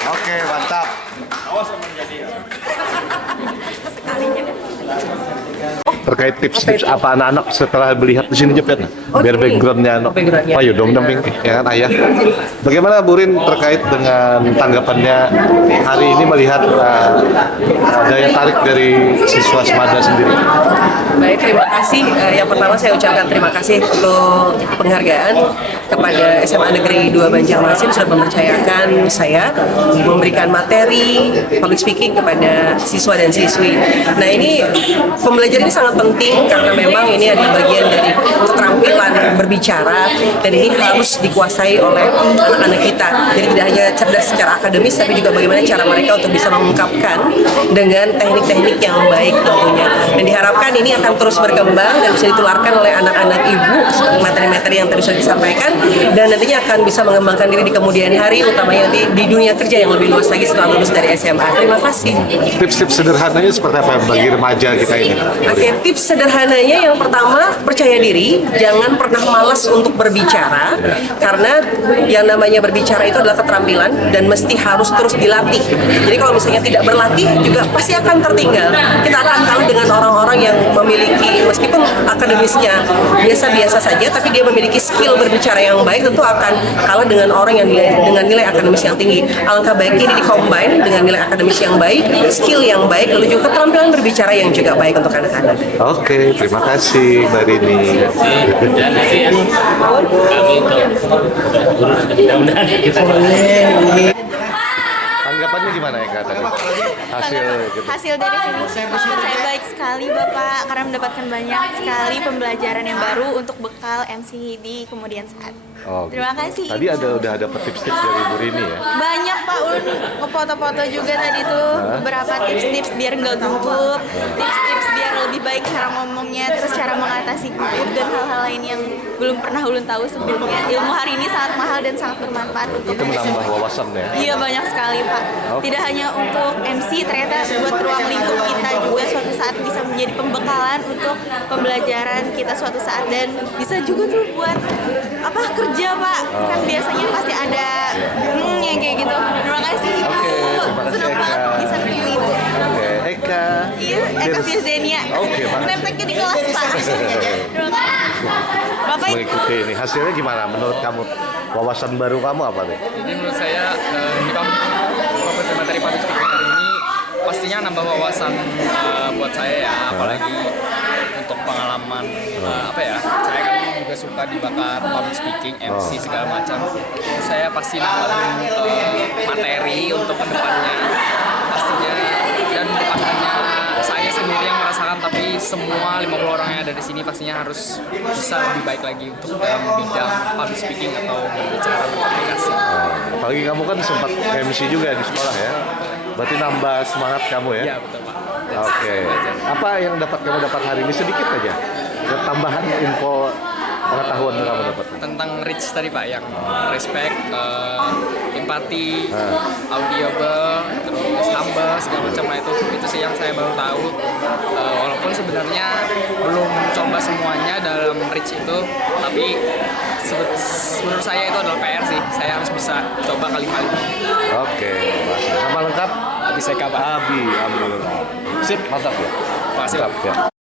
Oke, mantap. Awas menjadi. Terkait tips-tips apa anak-anak setelah melihat di sini Jepet, biar backgroundnya anak. Ayo dong damping, ya kan ayah. Bagaimana Bu Rin terkait dengan tanggapannya hari ini melihat daya tarik dari siswa Semada sendiri? Baik, terima kasih. Yang pertama saya ucapkan terima kasih untuk penghargaan kepada SMA Negeri 2 Banjarmasin sudah mempercayakan saya memberikan materi public speaking kepada siswa dan siswi. Nah ini pembelajaran ini sangat penting karena memang ini adalah bagian dari keterampilan berbicara dan ini harus dikuasai oleh anak-anak kita. Jadi tidak hanya cerdas secara akademis tapi juga bagaimana cara mereka untuk bisa mengungkapkan dengan teknik-teknik yang baik tentunya. Dan diharapkan ini akan terus berkembang dan bisa ditularkan oleh anak-anak ibu seperti materi-materi yang tadi sudah disampaikan dan nantinya akan bisa mengembangkan diri di kemudian hari utamanya di dunia kerja yang lebih luas lagi setelah lulus dari SMA. Terima kasih. Tips-tips sederhananya seperti apa bagi remaja kita ini? Oke, tips sederhananya yang pertama percaya diri, jangan pernah malas untuk berbicara karena yang namanya berbicara itu adalah keterampilan dan mesti harus terus dilatih. Jadi kalau misalnya tidak berlatih juga pasti akan tertinggal. Kita akan kalah dengan orang-orang yang memiliki meskipun akademisnya biasa-biasa saja tapi dia memiliki skill berbicara yang baik tentu akan kalah dengan orang yang dengan nilai akademis yang tinggi. Alangkah baiknya ini dikombin dengan nilai akademis yang baik, skill yang baik, lalu juga keterampilan berbicara yang juga baik untuk anak-anak. Oke, terima kasih Mbak Rini. Tanggapannya gimana ya Kak tadi? Hasil dari sini menurut saya baik sekali Bapak karena mendapatkan banyak sekali pembelajaran yang baru untuk bekal MC di kemudian saat. Terima kasih. Tadi udah ada tips-tips dari Bu Rini ya? Banyak Pak, Ulun ngefoto-foto juga tadi tuh beberapa tips-tips biar nggak gugup, tips-tips biar lebih baik cara ngomongnya, terus cara mengatasi gugup dan hal-hal lain yang belum pernah Ulun tahu sebelumnya. Ilmu hari ini sangat mahal dan sangat bermanfaat untuk Itu menambah wawasan ya? Iya banyak sekali Pak. Tidak hanya untuk MC, ternyata buat ruang lingkup kita juga suatu saat bisa menjadi pembekalan untuk pembelajaran kita suatu saat dan bisa juga tuh buat apa kerja Pak. Kan biasanya pasti ada yang kayak gitu. Terima kasih Ibu. Senang banget bisa ketemu Ibu. Eka. Iya, Eka Firzenia. Nepteknya di kelas Pak. Terima kasih. Bapak Ibu. Mengikuti ini hasilnya gimana menurut kamu? Wawasan baru kamu apa nih? Jadi menurut saya di materi public speaking hari ini pastinya nambah wawasan buat saya ya, apalagi untuk pengalaman apa ya, saya kan juga suka di bakat public speaking, MC segala macam. Saya pasti nambahin materi untuk kedepannya pastinya dan bukan hanya saya sendiri yang merasakan tapi semua 50 orang yang ada di sini pastinya harus bisa lebih baik lagi untuk dalam bidang public speaking atau berbicara berkomunikasi. Apalagi kamu kan sempat MC juga di sekolah ya? Berarti nambah semangat kamu ya? Iya betul Pak. Oke. Apa yang kamu dapat hari ini sedikit aja? Tambahan info pengetahuan yang kamu dapat? Tentang reach tadi Pak, yang respect, empati, audible, terus humble segala macam lah itu sih yang saya baru tahu. Walaupun sebenarnya belum coba semuanya dalam reach itu, tapi menurut saya itu adalah PR sih. Saya harus bisa coba kali-kali. Oke. Nama lengkap? Abi Seka Pak. Abi, alhamdulillah. Sip, mantap ya. Makasih Pak.